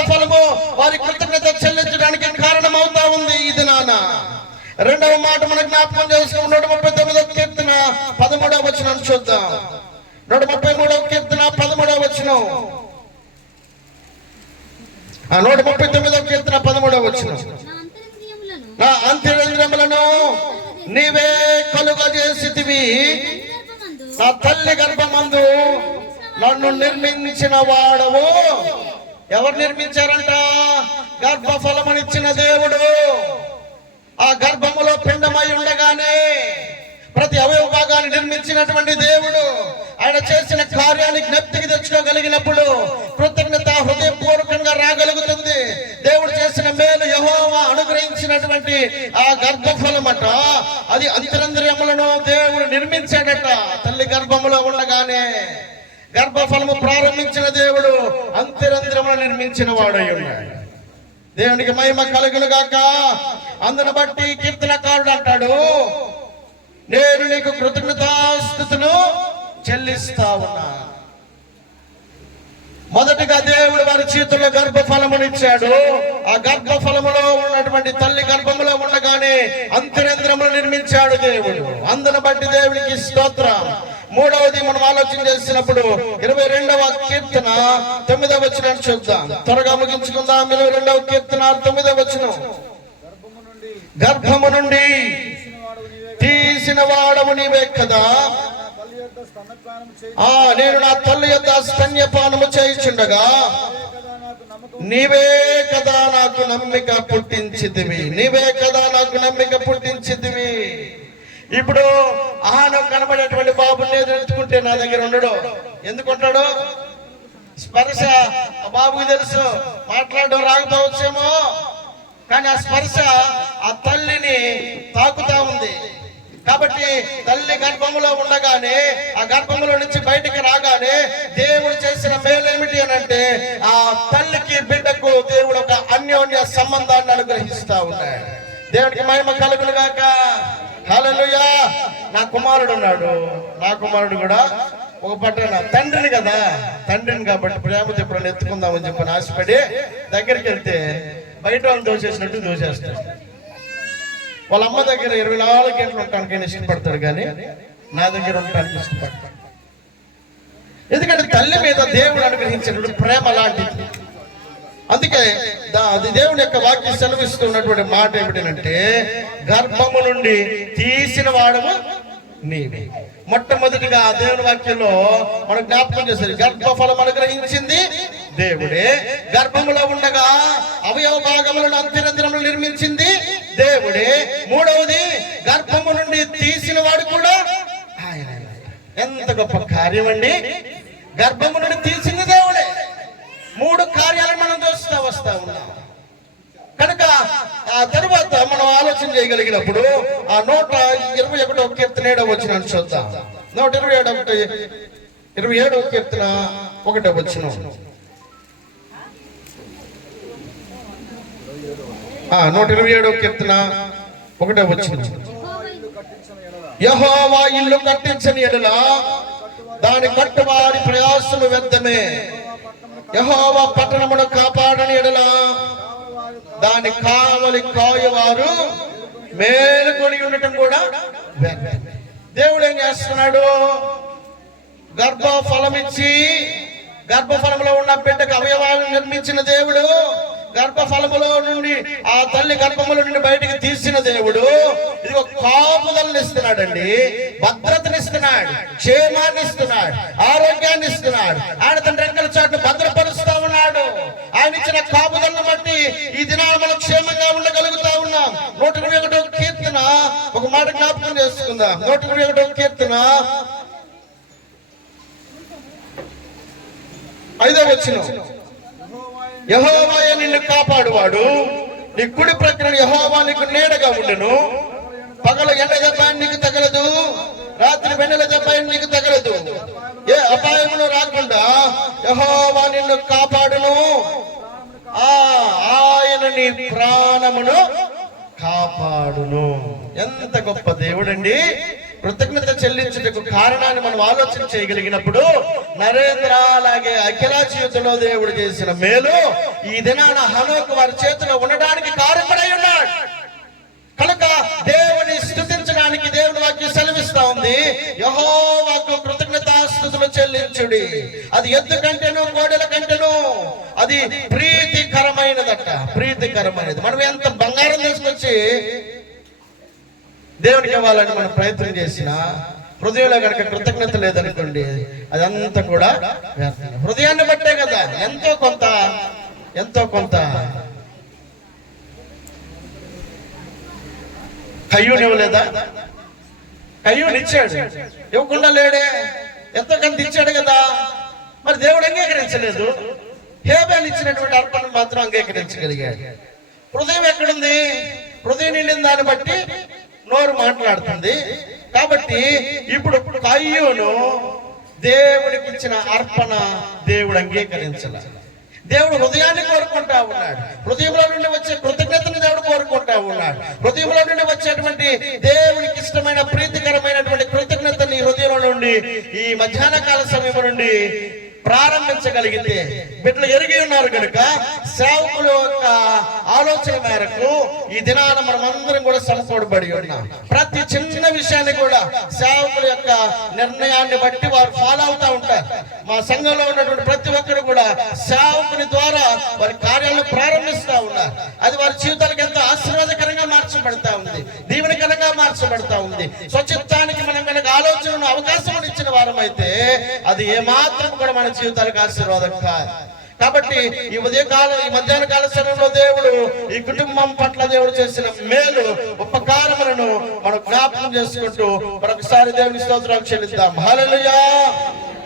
రెండవ మాట మనం జ్ఞాపకం చేసుకుని 139వ కీర్తన 13వ వచనం చూద్దాం. 133వ కీర్తన 13వ వచనం. 139వ కీర్తన 13వ వచనం. నా అంతరంద్రియములను నీవే కలుగజేసితివి, నా తల్లి గర్భమందు నన్ను నిర్మించిన వాడవు. ఎవరు నిర్మించారంట? గర్భఫలమనిచ్చిన దేవుడు. ఆ గర్భములో పిండమై ఉండగానే ప్రతి అవయవ భాగాన్ని నిర్మించినటువంటి దేవుడు ఆయన చేసిన కార్యాన్ని జ్ఞప్తికి తెచ్చుకోగలిగినప్పుడు కృతజ్ఞత హృదయపూర్వకంగా రాగలుగుతుంది. దేవుడు చేసిన మేలు, యెహోవా అనుగ్రహించినటువంటి ఆ గర్భఫలమట, అది అంతరంద్రియములను దేవుడు నిర్మించాడట. తల్లి గర్భములో ఉండగానే గర్భఫలము ప్రారంభించిన దేవుడు అంతరంద్రములను నిర్మించిన వాడై ఉన్నాడు. దేవునికి మహిమ కలుగును గాక. అందును బట్టి కీర్తనకారుడు అంటాడు, నేను నీకు కృతజ్ఞతాస్తుతులు చెల్లిస్తా ఉన్నా. మొదటిగా దేవుడు వారి చేతుల్లో గర్భఫలమునిచ్చాడు. ఆ గర్భఫలములో ఉన్నటువంటి తల్లి గర్భములో ఉండగానే అంతరంద్రములు నిర్మించాడు దేవుడు. అందును బట్టి దేవునికి స్తోత్రం. మూడవది మనం ఆలోచన చేసినప్పుడు 22వ కీర్తన 9వ వచనం చూద్దాం. త్వరగా ముగించుకుందాం. 22వ కీర్తన 9వ వచనం. గర్భము నుండి తీసిన వాడవు నీవే కదా, నేను నా తల్లి యొద్ద స్తన్యపానము చేయుచుండగా నీవే కదా నాకు నమ్మిక పుట్టించితివి. నీవే కదా నాకు నమ్మిక పుట్టించితివి. ఇప్పుడు ఆహనం కనబడేటువంటి బాబుని ఎదుర్కొంటే నా దగ్గర ఉండడు. ఎందుకుంటాడు? స్పర్శ ఆ బాబుకి తెలుసు. మాట్లాడడం రాకపోవచ్చేమో, కానీ ఆ స్పర్శ ఆ తల్లిని తాకుతా ఉంది. కాబట్టి తల్లి గర్భములో ఉండగానే, ఆ గర్భములో నుంచి బయటికి రాగానే దేవుడు చేసిన మేలేమిటి అని అంటే, ఆ తల్లికి బిడ్డకు దేవుడు ఒక అన్యోన్య సంబంధాన్ని అనుగ్రహిస్తా ఉన్నాడు. దేవుడికి మహిమ కలుగును గాక. హల్లెలూయా. నా కుమారుడు ఉన్నాడు. నా కుమారుడు కూడా ఒక పట్టణ తండ్రిని కదా, తండ్రిని కాబట్టి ప్రేమ చెప్పడం ఎత్తుకుందామని చెప్పని ఆశపడి దగ్గరికి వెళ్తే బయట వాళ్ళు దోచేసినట్టు దోచేస్తాడు. వాళ్ళ అమ్మ దగ్గర 24 గంటలు ఉండటానికి ఇష్టపడతాడు, కానీ నా దగ్గర ఉండటానికి ఇష్టపడతాడు. ఎందుకంటే తల్లి మీద దేవుడు అనుగ్రహించినటువంటి ప్రేమ లాంటిది. అందుకే అది దేవుని యొక్క వాక్యం సెలవిస్తున్నటువంటి మాట ఏమిటంటే, గర్భము నుండి తీసిన వాడము నీవే. మొట్టమొదటిగా దేవుని వాక్యంలో మనం జ్ఞాపకం చేసేది, గర్భఫలం అనుగ్రహించింది దేవుడే. గర్భములో ఉండగా అవయవ భాగములను అంతరంద్రములు నిర్మించింది దేవుడే. మూడవది, గర్భము నుండి తీసిన వాడు కూడా ఆయన. ఎంత గొప్ప కార్యం అండి! గర్భము నుండి తీసింది దేవుడే. 3 కార్యాలను మనం చూస్తూ వస్తా ఉన్నాం. కనుక ఆ తరువాత మనం ఆలోచన చేయగలిగినప్పుడు ఆ 121వ కీర్తన 7వ వచనం చూద్దాం. 127వ కీర్తన 1వ వచనం. 127వ కీర్తన 1వ వచనం. యెహోవా ఇల్లు కట్టించని ఎడల దాని కట్టువారి ప్రయాసము వ్యర్థమే. యెహోవా పట్టణమును కాపాడని ఎడల దాని కావలి కాయవారు మేలుకొని ఉండటం కూడా వ్యర్థమే. దేవుడు ఏం చేస్తున్నాడు? గర్భఫలమిచ్చి గర్భఫలంలో ఉన్న బిడ్డకు అవయవాలను నిర్మించిన దేవుడు, గర్భఫలములో నుండి ఆ తల్లి గర్భముల నుండి బయటికి తీసిన దేవుడు ఇది ఒక కాపుదలను ఇస్తున్నాడండి. భద్రతని ఇస్తున్నాడు, క్షేమాన్ని ఇస్తున్నాడు, ఆరోగ్యాన్ని ఇస్తున్నాడు. ఆయన తన రెక్కల చాటును భద్రపరుస్తా ఉన్నాడు. ఆయన ఇచ్చిన కాపుదలను బట్టి ఈ దినాలు మనం క్షేమంగా ఉండగలుగుతా ఉన్నాం. 121వ కీర్తన ఒక మాట జ్ఞాపకం చేసుకుందాం. 121వ కీర్తన 5వ వచనం. యెహోవాయే నిన్ను కాపాడువాడు, నీ కుడి ప్రక్కన యెహోవా నీకు నీడగా ఉండును. పగలు ఎండ దెబ్బ నీకు తగలదు, రాత్రి వెన్నెల దెబ్బ నీకు తగలదు. ఏ అపాయమును రాకుండా యెహోవా నిన్ను కాపాడును. ఆయన నీ ప్రాణమును కాపాడును. ఎంత గొప్ప దేవుడండి! కృతజ్ఞత చెల్లించుటకు కారణాన్ని మనం ఆలోచన చేయగలిగినప్పుడు నరేంద్ర అలాగే అఖిల జీవితంలో దేవుడు చేసిన మేలు ఈ దినాన హనోకు వారి చేతిలో ఉండడానికి కారణమై ఉన్నాడు. కనుక సెలవిస్తా ఉంది, యెహోవాకు కృతజ్ఞతాస్తుతులు చెల్లించుడి. అది ఎద్దు కంటేను కోడెల కంటేను అది ప్రీతికరమైనదట, ప్రీతికరమైనది. మనం ఎంత బంగారం తీసుకొచ్చి దేవునికి ఇవ్వాలని మనం ప్రయత్నం చేసినా హృదయంలో కనుక కృతజ్ఞత లేదనుకోండి, అదంతా కూడా హృదయాన్ని బట్టే కదా. ఎంతో కొంత కయ్యూని ఇవ్వలేదా? కయ్యూని ఇచ్చాడు, ఇవ్వకుండా లేడే, ఎంతో కొంత ఇచ్చాడు కదా. మరి దేవుడు అంగీకరించలేదు. హేబేలు ఇచ్చినటువంటి అర్పణ మాత్రం అంగీకరించగలిగాడు. హృదయం ఎక్కడుంది? హృదయం నిండిన దాన్ని బట్టి నోరు మాట్లాడుతుంది. కాబట్టి ఇప్పుడు కయ్యూను దేవుడికి ఇచ్చిన అర్పణ దేవుడు అంగీకరించాల. దేవుడు హృదయాన్ని కోరుకుంటా ఉన్నాడు. హృదయంలో నుండి వచ్చే కృతజ్ఞతను దేవుడు కోరుకుంటా ఉన్నాడు. హృదయంలో నుండి వచ్చేటువంటి దేవునికి ఇష్టమైన ప్రీతికరమైనటువంటి కృతజ్ఞతని హృదయంలో నుండి ఈ మధ్యాహ్న కాల సమయం నుండి ప్రారంభించగలిగితే, బిడ్డలు ఎరిగి ఉన్నారు కనుక సేవకుల యొక్క ఆలోచన మేరకు ఈ దినాన మనం అందరం కూడా సమకూడబడి ఉన్నాం. ప్రతి చిన్న విషయాన్ని కూడా సేవకుల యొక్క నిర్ణయాన్ని బట్టి వారు ఫాలో అవుతా ఉంటారు. మా సంఘంలో ఉన్నటువంటి ప్రతి ఒక్కరు కూడా సేవకుని ద్వారా వారి కార్యాలను ప్రారంభిస్తూ ఉన్నారు. అది వారి జీవితాలకు ఎంతో ఆశీర్వాదకరంగా మార్చబడతా ఉంది, దీవెనకరంగా మార్చబడతా ఉంది. స్వచ్ఛతానికి మనం కనుక ఆలోచనను అవకాశం ఇచ్చిన వారం అయితే అది ఏమాత్రం కూడా మన జీవితాలకు ఆశీర్వాదం కాదు. కాబట్టి ఈ మధ్యాహ్న కాల సమయంలో దేవుడు ఈ కుటుంబం పట్ల దేవుడు చేసిన మేలు ఉపకారములను మనం జ్ఞాపకం చేసుకుంటూ మరొకసారి దేవుని స్తోత్రాలు చెల్లిద్దాం. హల్లెలూయా,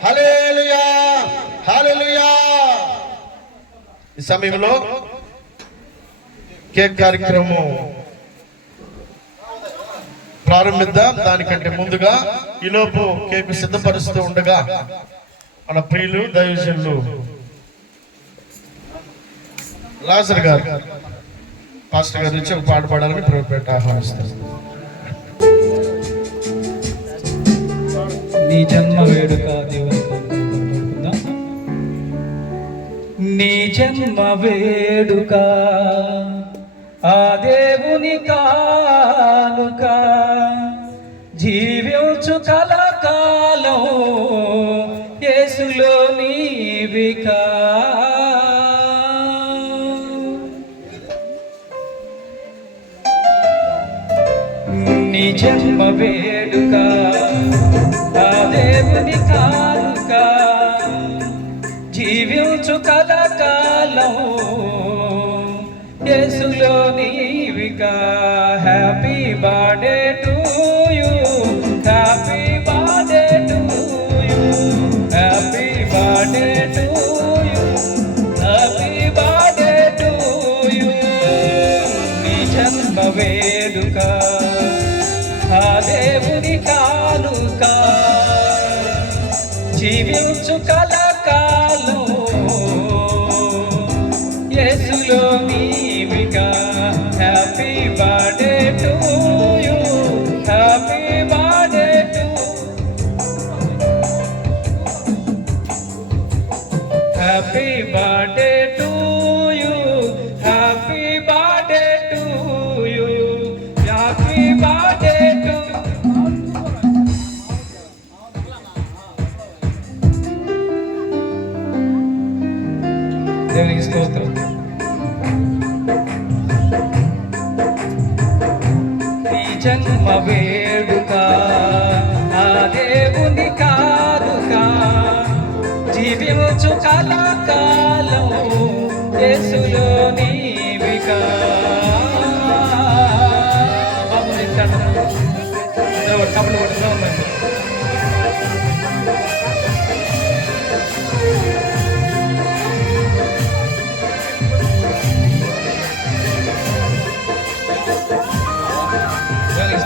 హల్లెలూయా, హల్లెలూయా. ఈ సమయంలో కేక్ కార్యక్రమం ప్రారంభిద్దాం. దానికంటే ముందుగా ఈలోపు కేక్ సిద్ధపరుస్తూ ఉండగా మన ప్రియులు దైవజనులు లాజర్ గారు, పాస్టర్ గారు నుంచి ఒక పాట పాడాలని ప్రభుపేట ఆహ్వానిస్తారు. నీ జన్మ వేడుక దేవుని కోరుకుందాం. నీ జన్మ వేడుక ఆ దేవుని కానుక, జీవించు కలకాలం యేసులో నీవికా. నీ జన్మ వేడుక ఆ దేవుని కానుక, జీవించు కలకాలం యేసులో నీవికా. Happy birthday to you, happy birthday to you, happy birthday to you, happy birthday to you. నీ జన్మ వేడుక ఆ దేవుని కానుక, జీవించు కలకాలం యేసులో నీవికా. Happy birthday to you, happy birthday to, happy birthday to you, happy birthday to you, happy birthday to. దేవునికి స్తోత్రం. నీ జన్మ వేడుక ఆ దేవుని కానుక, జీవించు కలకాలం యేసులో నీవికా. బాబు కబులు కొడుతూ ఉందండి.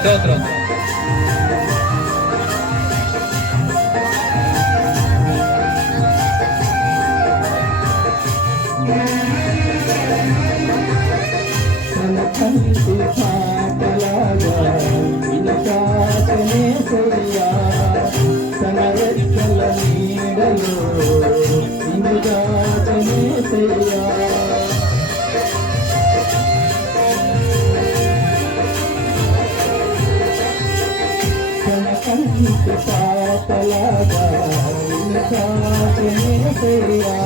స్తోత్రం. దాచనేసయ్యా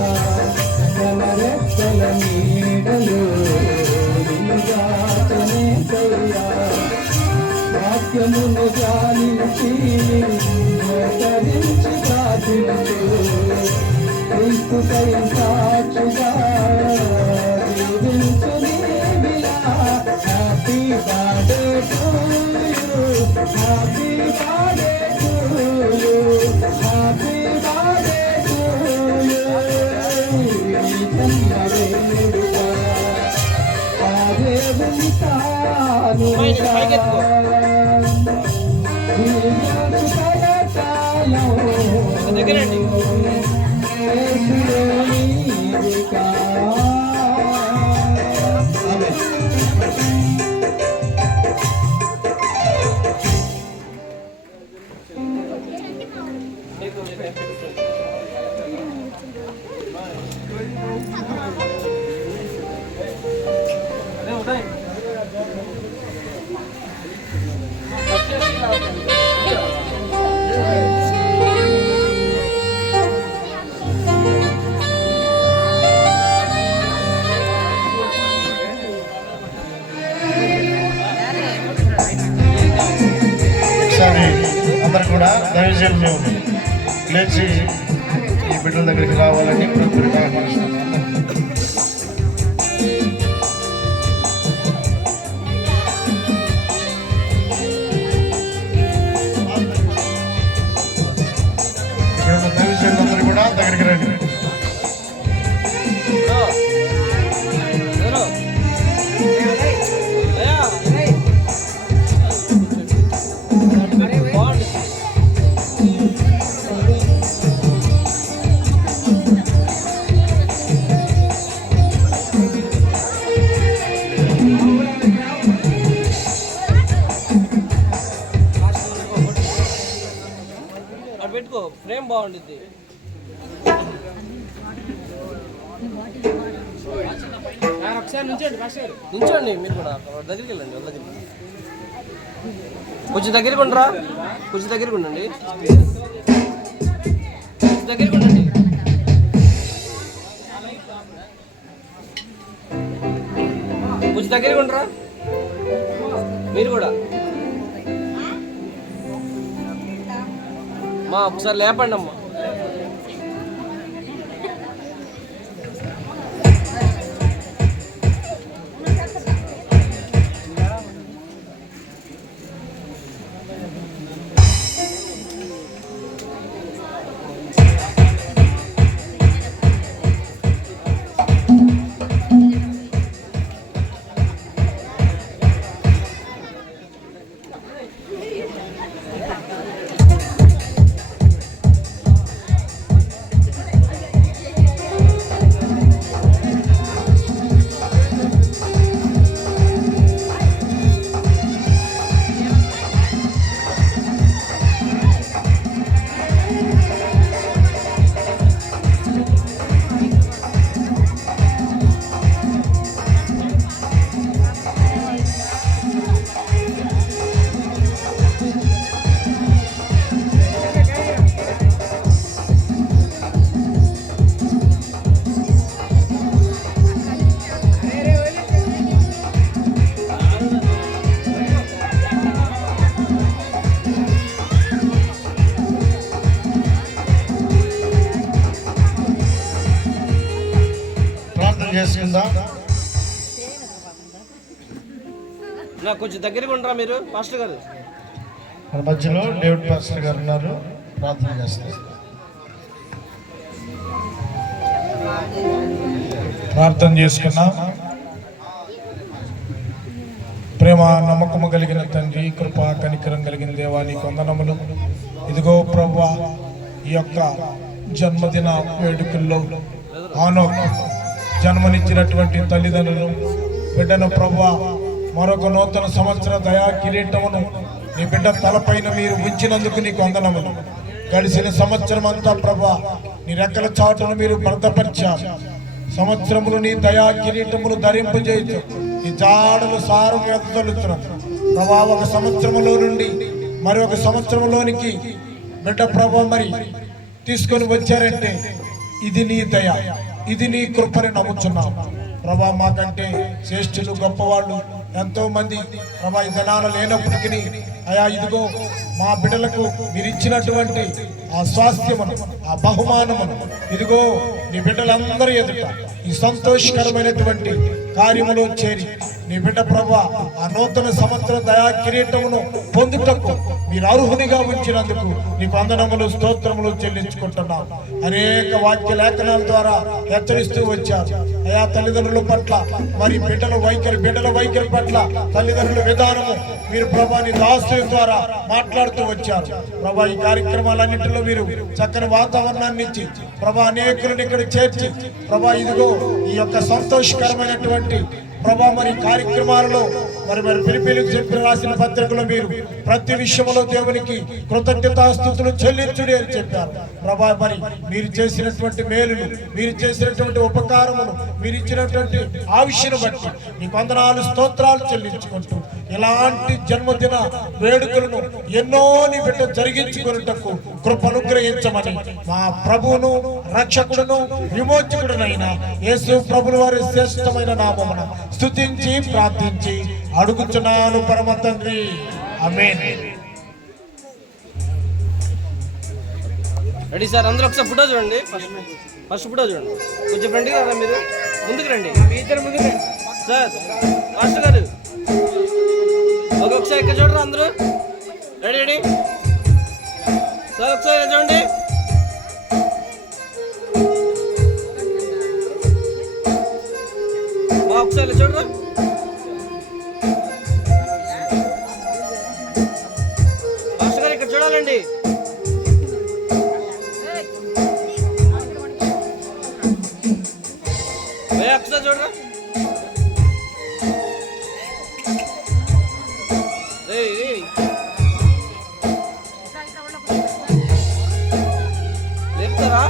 ఎవరెక్కల నీడలో నిన్ను దాచనేసయ్యా వాక్యమును ధ్యానించి మోకరించి ప్రార్థించు క్రీస్తుకై సాక్షిగా జీవించు నీవిలా happy birthday to you happy birthday to you happy birthday to you ఈ జన్మవేడుక దేవుని తాను దగ్గరండి ఒకసారి అందరు కూడా దైవజనులు లేచి ఈ బిడ్డల దగ్గరికి రావాలని ప్రభుత్వం ఆహ్వానిస్తున్నాను. దైవజనులందరూ కూడా దగ్గరికి రండి. పెట్టుకో ఫ్రేమ్ బాగుంటుంది. నుంచోండి మీరు కూడా దగ్గరికి వెళ్ళండి. వాళ్ళ దగ్గరికి కొంచెం దగ్గరికి ఉండరా, కొంచెం దగ్గరికి ఉండండి, దగ్గరికి ఉండండి. కొంచెం దగ్గరికి ఉండరా మీరు కూడా. మా ఒకసారి లేపండి అమ్మా. చేసుకుందాం. నాకు కొంచెం దగ్గరికి ఉండరా మీరు పాస్టర్ గారు. మన మధ్యలో డేవిడ్ పాస్టర్ గారు ఉన్నారు, ప్రార్థన చేస్తారు. ప్రార్థన చేసుకున్నాం. ప్రేమ నమ్మకము కలిగిన తండ్రి, కృప కనికరం కలిగిన దేవా నీకు వందనములు. ఇదిగో ప్రభువా, ఈ యొక్క జన్మదిన వేడుకల్లో ఆనోక్ జన్మనిచ్చినటువంటి తల్లిదండ్రులు బిడ్డను ప్రభువా మరొక నూతన సంవత్సర దయా కిరీటమును నీ బిడ్డ తలపైన మీరు ఉంచినందుకు నీకు వందనములు. గడిచిన సంవత్సరం అంతా ప్రభువా నీ రెక్కల చాటును మీరు భద్రపరిచారు. సంవత్సరములు నీ దయా కిరీటములు ధరింపజేయచ్చు, నీ జాడలు సారం ఎదతలుచున్నాం ప్రభా. ఒక సంవత్సరములో నుండి మరి ఒక సంవత్సరంలోనికి బిడ్డ ప్రభా మరి తీసుకొని వచ్చారంటే ఇది నీ దయ, ఇది నీ కృపని నమ్ముచున్నాం ప్రభా. మాకంటే శ్రేష్ఠులు గొప్పవాళ్ళు ఎంతో మంది ప్రభా ఈ దినాలు లేనప్పటికీ అయా ఇదిగో మా బిడ్డలకు మీరు ఇచ్చినటువంటి ఆ స్వాస్థ్యమును, ఆ బహుమానమును ఇదిగో నీ బిడ్డలందరూ ఎదుట ఈ సంతోషకరమైనటువంటి కార్యములో చేరి నీ బిడ్డ ప్రభా ఆ నూతన సంవత్సర దయా కిరీటమును పొందుటకు మీరు అర్హునిగా ఉంచినందుకు నీకు వందనములు స్తోత్రములు చెల్లించుకుంటున్నాం. అనేక వాక్య లేఖనాల ద్వారా హెచ్చరిస్తూ వచ్చారు అయా తల్లిదండ్రుల పట్ల, మరి బిడ్డల వైఖరి పట్ల తల్లిదండ్రుల విధానము మీరు ప్రభాని దాసుల ద్వారా మాట్లాడుతూ వచ్చారు ప్రభా. ఈ కార్యక్రమాలన్నింటిలో మీరు చక్కని వాతావరణాన్ని ఇచ్చి ప్రభా అనేకులను ఇక్కడ చేర్చి ప్రభా ఇదిగో ఈ యొక్క సంతోషకరమైనటువంటి ప్రభా మరి కార్యక్రమాలలో మరి పిలిపిలికి చెప్పి రాసిన పత్రికలో మీరు ప్రతి విషయంలో దేవునికి కృతజ్ఞతాస్తుతులు చెల్లించుడి అని చెప్పారు ప్రభా. మరి మీరు చేసినటువంటి మేలును, మీరు చేసినటువంటి ఉపకారమును, మీరు ఇచ్చినటువంటి ఆవిష్యను బట్టి మీకు వందనాలు స్తోత్రాలు చెల్లించుకుంటూ ఇలాంటి జన్మదిన వేడుకలను ఎన్నో నీ బిడ్డ జరిగించుకున్నటకు కృపనుగ్రహించమని మా ప్రభువును రక్షకుడును విమోచకుడునైన యేసు ప్రభుల వారి శ్రేష్టమైన నామమున స్తుతించి ప్రార్థించి అడుగుచున్నాను పరమ తండ్రి, ఆమేన్. రెడీ సార్, అందరూ ఒకసారి ఫోటో చూడండి. ఫస్ట్ ఫోటో చూడండి. కొంచెం ఫ్రెండ్గా రా, మీరు ముందుకు రండి, మీ ఇద్దరు ముందుకు రండి సార్. మాస్టర్ గారు ఒకసారి ఇక్కడ చూడరా అందరూ. రెడీ రెడీ సార్, ఒకసారి ఇక్కడ చూడండి. ఒకసారి చూడరా. మాస్టర్ గారు ఇక్కడ చూడాలండి. ఒకసారి చూడరా. లేపుతారా?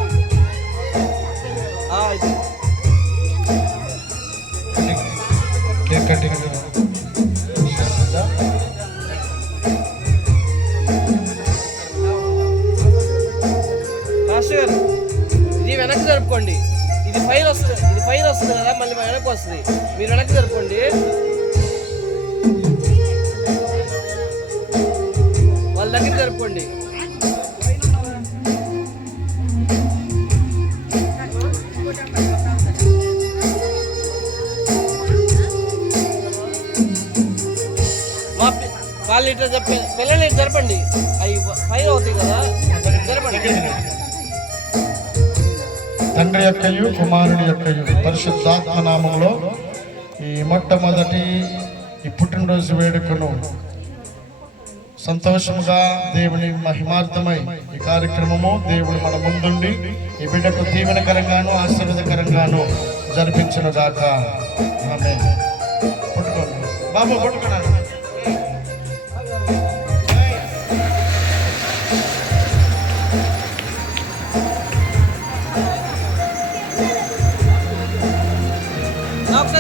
మాస్టర్ గారు ఇది వెనక్కి జరుపుకోండి. ఇది ఫైల్ వస్తుంది కదా, మళ్ళీ వెనక్కి వస్తుంది. మీరు వెనక్కి జరుపుకోండి. వాళ్ళ దగ్గర జరుపుకోండి. మా వాళ్ళు ఇట్లా చెప్పి పిల్లలు జరపండి. అవి ఫైల్ అవుతాయి కదా, జరపండి. తండ్రి యొక్కయు కుమారుడి యొక్కయు పరిశుద్ధాత్మ నామములో ఈ మొట్టమొదటి ఈ పుట్టినరోజు వేడుకను సంతోషముగా దేవుని మహిమార్థమై ఈ కార్యక్రమము దేవుడు మన ముందుండి ఈ బిడ్డకు దీవెనకరంగాను ఆశీర్వాదకరంగాను జరిపించును గాక. ఆమేన్. పట్టుకోండి బాబు, పట్టుకున్నాను.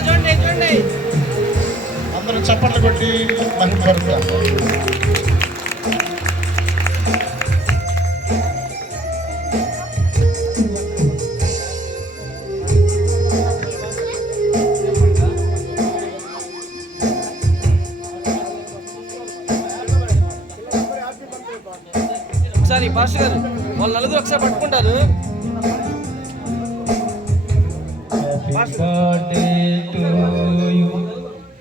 చూడండి అందరూ చప్పట్లు కొట్టి మహిమపడతాం. ఒకసారి పాస్టర్ గారు వాళ్ళు నలుగురు ఒకసారి పట్టుకుంటారు. Happy birthday to you,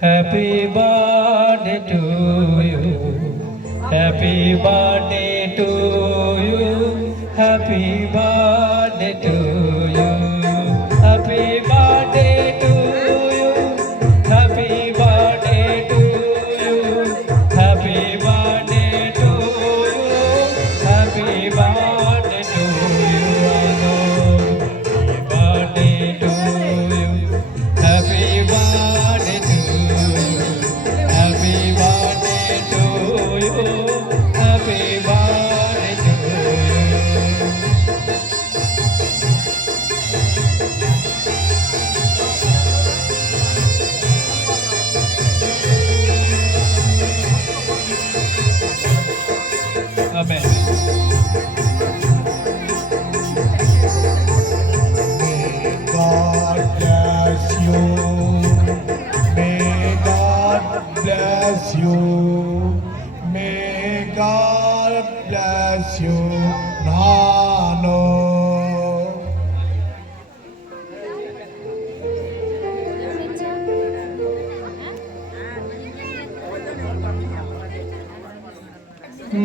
happy birthday to you, happy birthday to you, happy birthday to you, happy birthday to you, happy birthday to you, happy birthday to you, happy birthday to you, happy birthday to you, happy birthday to you, happy birthday to you. Amen.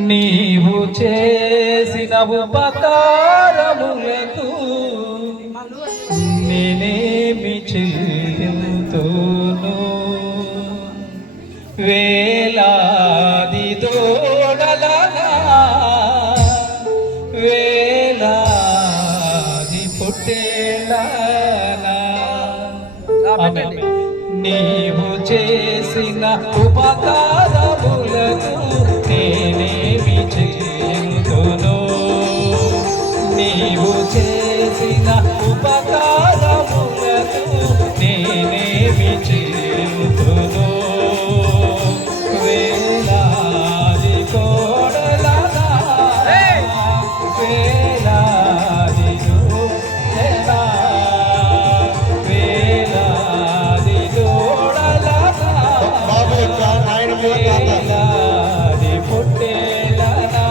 నీవు చేసిన ఉపకారములకు నేనేమి చెల్లింతును? వేలాది దూడలనా వేలాది పొట్టేళ్ళనా నీవు చేసిన ఉపకారములకు నేనేమి చెల్లింతును? నీవు చేసిన ఉపకారములకు నేనేమి చెల్లింతును? వేలాది కోడలనా వేలాది దూడలనా వేలాది దూడలనా బాబు యొక్క నాయనమ్మ తాత వేలాది పొట్టేలనా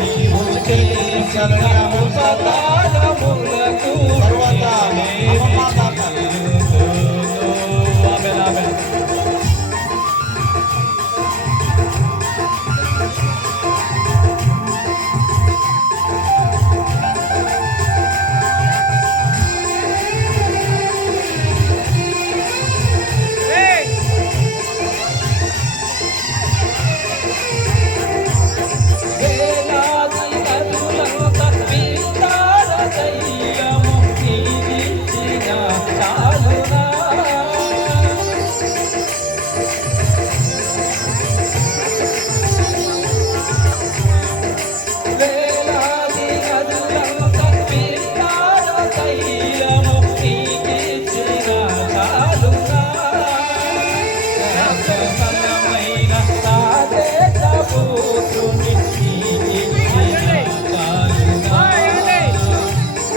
నీవు చేసిన ఉపకారములకు తర్వాత నేనేమి అమ్మమ్మ తాత చెల్లింతును? ఆమేన్, ఆమేన్. వేలాది నదులంత విస్తార దయ్యము నీవిచ్చిన చాలునా? వేలాది నదులంత విస్తార దయ్యము నీవిచ్చిన చాలునా? సర్వబలమైన తాతేట పుత్రుని నీవిచ్చిన చాలునా?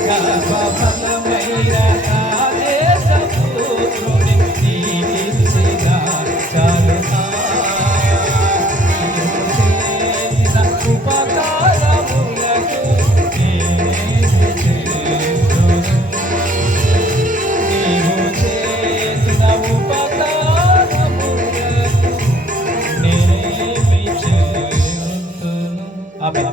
సర్వబలమైన తాతేట పుత్రుని నీవిచ్చిన చాలునా? నీవు చేసిన ఉపకారములకు నేనేమి చెల్లింతును? నీవు చేసిన ఉపకారములకు నేనేమి చెల్లింతును? ఆమేన్.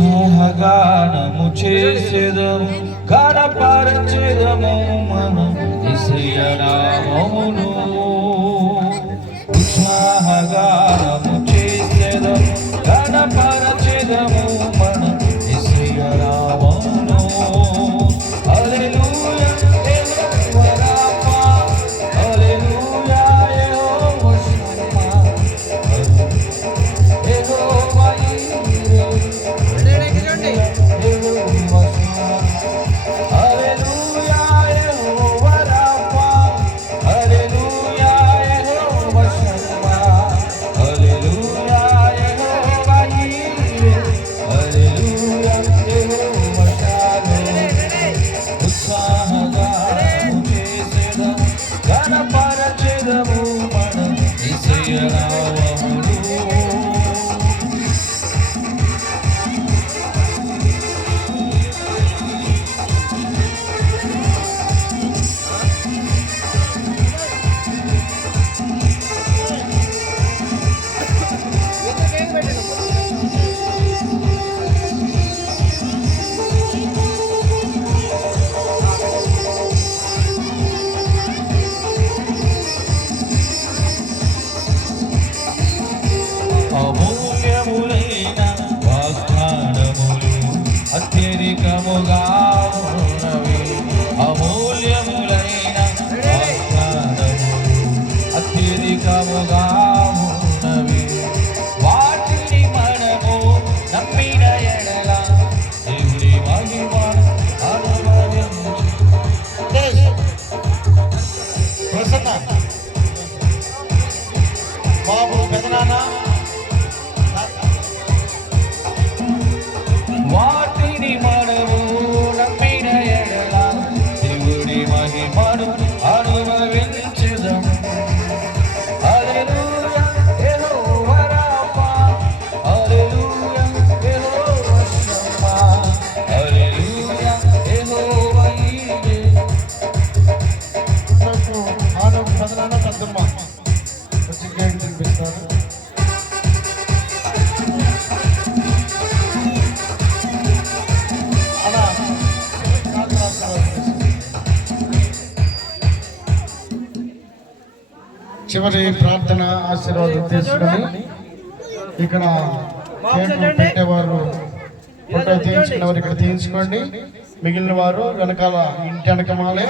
ఉత్సాహగానము చేసేదము గణపరచెదము మనం యేసయ్య నామమును. ఉత్సాహగానము చేసేదము గణపరచెదము మనం యేసయ్య నామమును. హల్లెలూయా యెహోవా రాఫా, హల్లెలూయా యెహోవా షమ్మా, యెహోవా ఈరే, హల్లెలూయా చివరి ప్రార్థన ఆశీర్వాదం తీసుకొని ఇక్కడ కేకులు పెట్టేవారు ఫోటో తీయించుకున్న వారు ఇక్కడ తీయించుకోండి. మిగిలిన వారు వెనకాల ఇంటి వెనకమాలే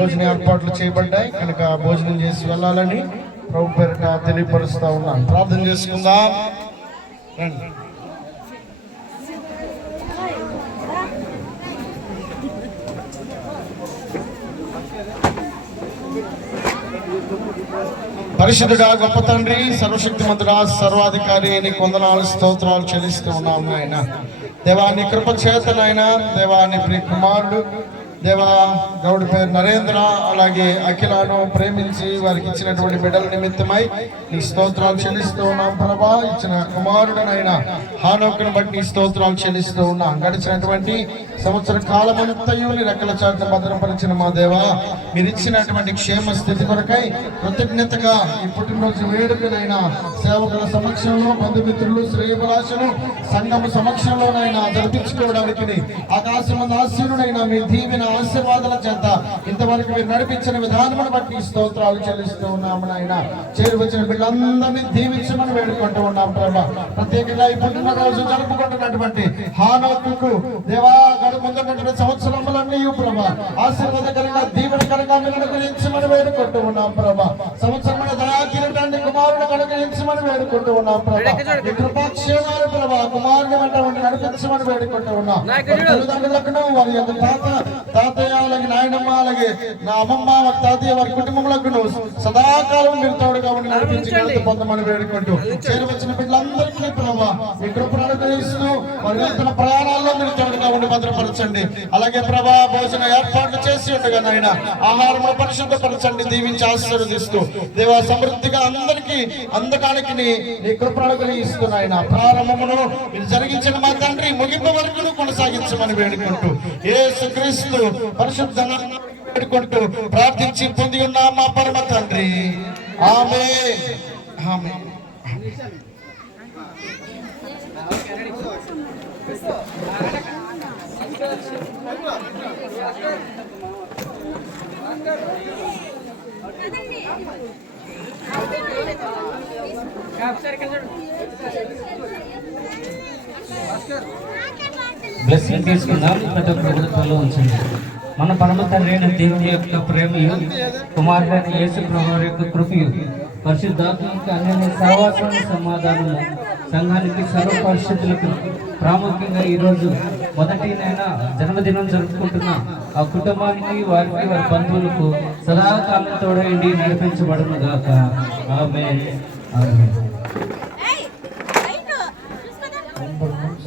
భోజన ఏర్పాట్లు చేయబడ్డాయి కనుక భోజనం చేసి వెళ్ళాలని ప్రభు పేరిట తెలియపరుస్తా ఉన్నాను. ప్రార్థన చేసుకుందాం రండి. పరిశుద్ధుడా, గొప్ప తండ్రి, సర్వశక్తిమంతుడా, సర్వాధికారి అని కొందనాలు స్తోత్రాలు చెల్లిస్తూ ఉన్నాం నాయన. దేవాని కృప చేతనైనా దేవాని ప్రియ కుమారుడు దేవా గౌడి పేరు నరేంద్ర అలాగే అఖిలను ప్రేమించి వారికి ఇచ్చినటువంటి బిడ్డల నిమిత్తమై నీ స్తోత్రాలు చెల్లిస్తూ ఉన్నాం ప్రభా. ఇచ్చిన కుమారుడనైనా హానోకును బట్టి నీ స్తోత్రాలు చెల్లిస్తూ ఉన్నాం. గడిచినటువంటి సంవత్సర కాలమంతయు నీ రెక్కల చాట భద్రపరిచిన మా దేవా, మీరు ఇచ్చినటువంటి క్షేమ స్థితి కొరకై కృతజ్ఞతగా ఈ పుట్టినరోజు వేడుకనైనా సేవకుల సమక్షంలో బంధుమిత్రులు శ్రేయభిలాషులు సంఘము సమక్షంలోనైనా జరిపించుకోవడానికి ఆకాశమందు ఆశీనుడైనా మీ దీవెన ఆశీర్వాదాల చేత ఇంతవరకు మీరు నడిపించిన విధానమును బట్టి స్తోత్రాలు చెల్లిస్తూ ఉన్నాము నాయన. చేరు వచ్చిన బిడ్డలందరినీ దీవించమని వేడుకుంటూ ఉన్నాం ప్రభా. ప్రత్యేకంగా ఈ పుట్టినరోజు జరుపుకుంటున్నటువంటి హానోకుకు దేవా ముందున్నటువంటి సంవత్సరములన్నీ ప్రభా ఆశీర్వాదకరంగా దీవెనకరంగా మీరు అనుగ్రహించమని వేడుకుంటూ ఉన్నాం ప్రభా. సంవత్సరమైన దయాకిరీటాన్ని కుమారుడు అనుగ్రహించమని వేడుకుంటూ ఉన్నాం ప్రభా. ఈ కృపాక్షేమాలు ప్రభా కుమారుని వెంట నడిపించమని వేడుకుంటూ ఉన్నాం. తల్లిదండ్రులకు వారి యొక్క తాతయ్య అలాగే నాయనమ్మ అలాగే నా అమ్మమ్మ వారి తాతయ్య వారి కుటుంబములకు సదాకాలం మీరు తోడుగా ఉండి నడిపించి పొందమని వేడుకుంటూ చేరవచ్చిన బిడ్డలందరికీ ప్రభా మీ కృపను అనుగ్రహిస్తూ వారి వెళ్తున్న ప్రయాణాల్లో మీరు తోడుగా ఉండి భద్రపరచండి. అలాగే ప్రభా భోజన ఏర్పాట్లు చేసి ఉండగా నాయన ఆహారము పరిశుద్ధపరచండి, దీవించి ఆశీర్వదిస్తూ దేవా సమృద్ధిగా అందరికీ అందడానికి నీ కృపను అనుగ్రహిస్తూ నాయన ప్రారంభమును మీరు జరిగించిన మా తండ్రి ముగింపు వరకు కొనసాగించమని వేడుకుంటూ యేసుక్రీస్తు పరిశుద్ధ వేడుకుంటూ ప్రార్థించి పొంది ఉన్నాం మా పరమ తండ్రి. ఆమేన్ ఆమేన్. బ్లెస్సింగ్ తీసుకుందాం. ప్రతి ఒక్క ప్రభుత్వంలో ఉంచండి. మన పరమ తండ్రి అయిన దేవుని యొక్క ప్రేమయు కుమారుడైన యేసు ప్రభువు యొక్క కృపయు పరిశుద్ధాత్మ యొక్క అన్యోన్య సహవాసం సమాధానము సంఘానికి సర్వ పరిశుద్ధులకు ప్రాముఖ్యంగా ఈరోజు మొదటినైనా జన్మదినం జరుపుకుంటున్న ఆ కుటుంబానికి వారికి వారి బంధువులకు సదాకాలం తోడైండి నడిపించబడును గాక. ఆమేన్ ఆమేన్.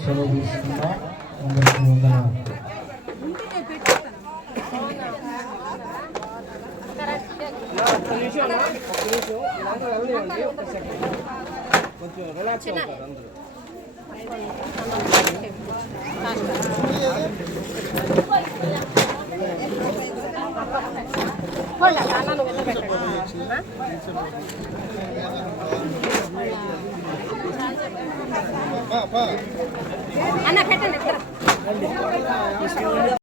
సెలవు తీసుకుందాం. అందరికీ వందనాలు. కొంచెం రిలాక్స్ అవుతారు అందరూ. అన్న పెట్టండి.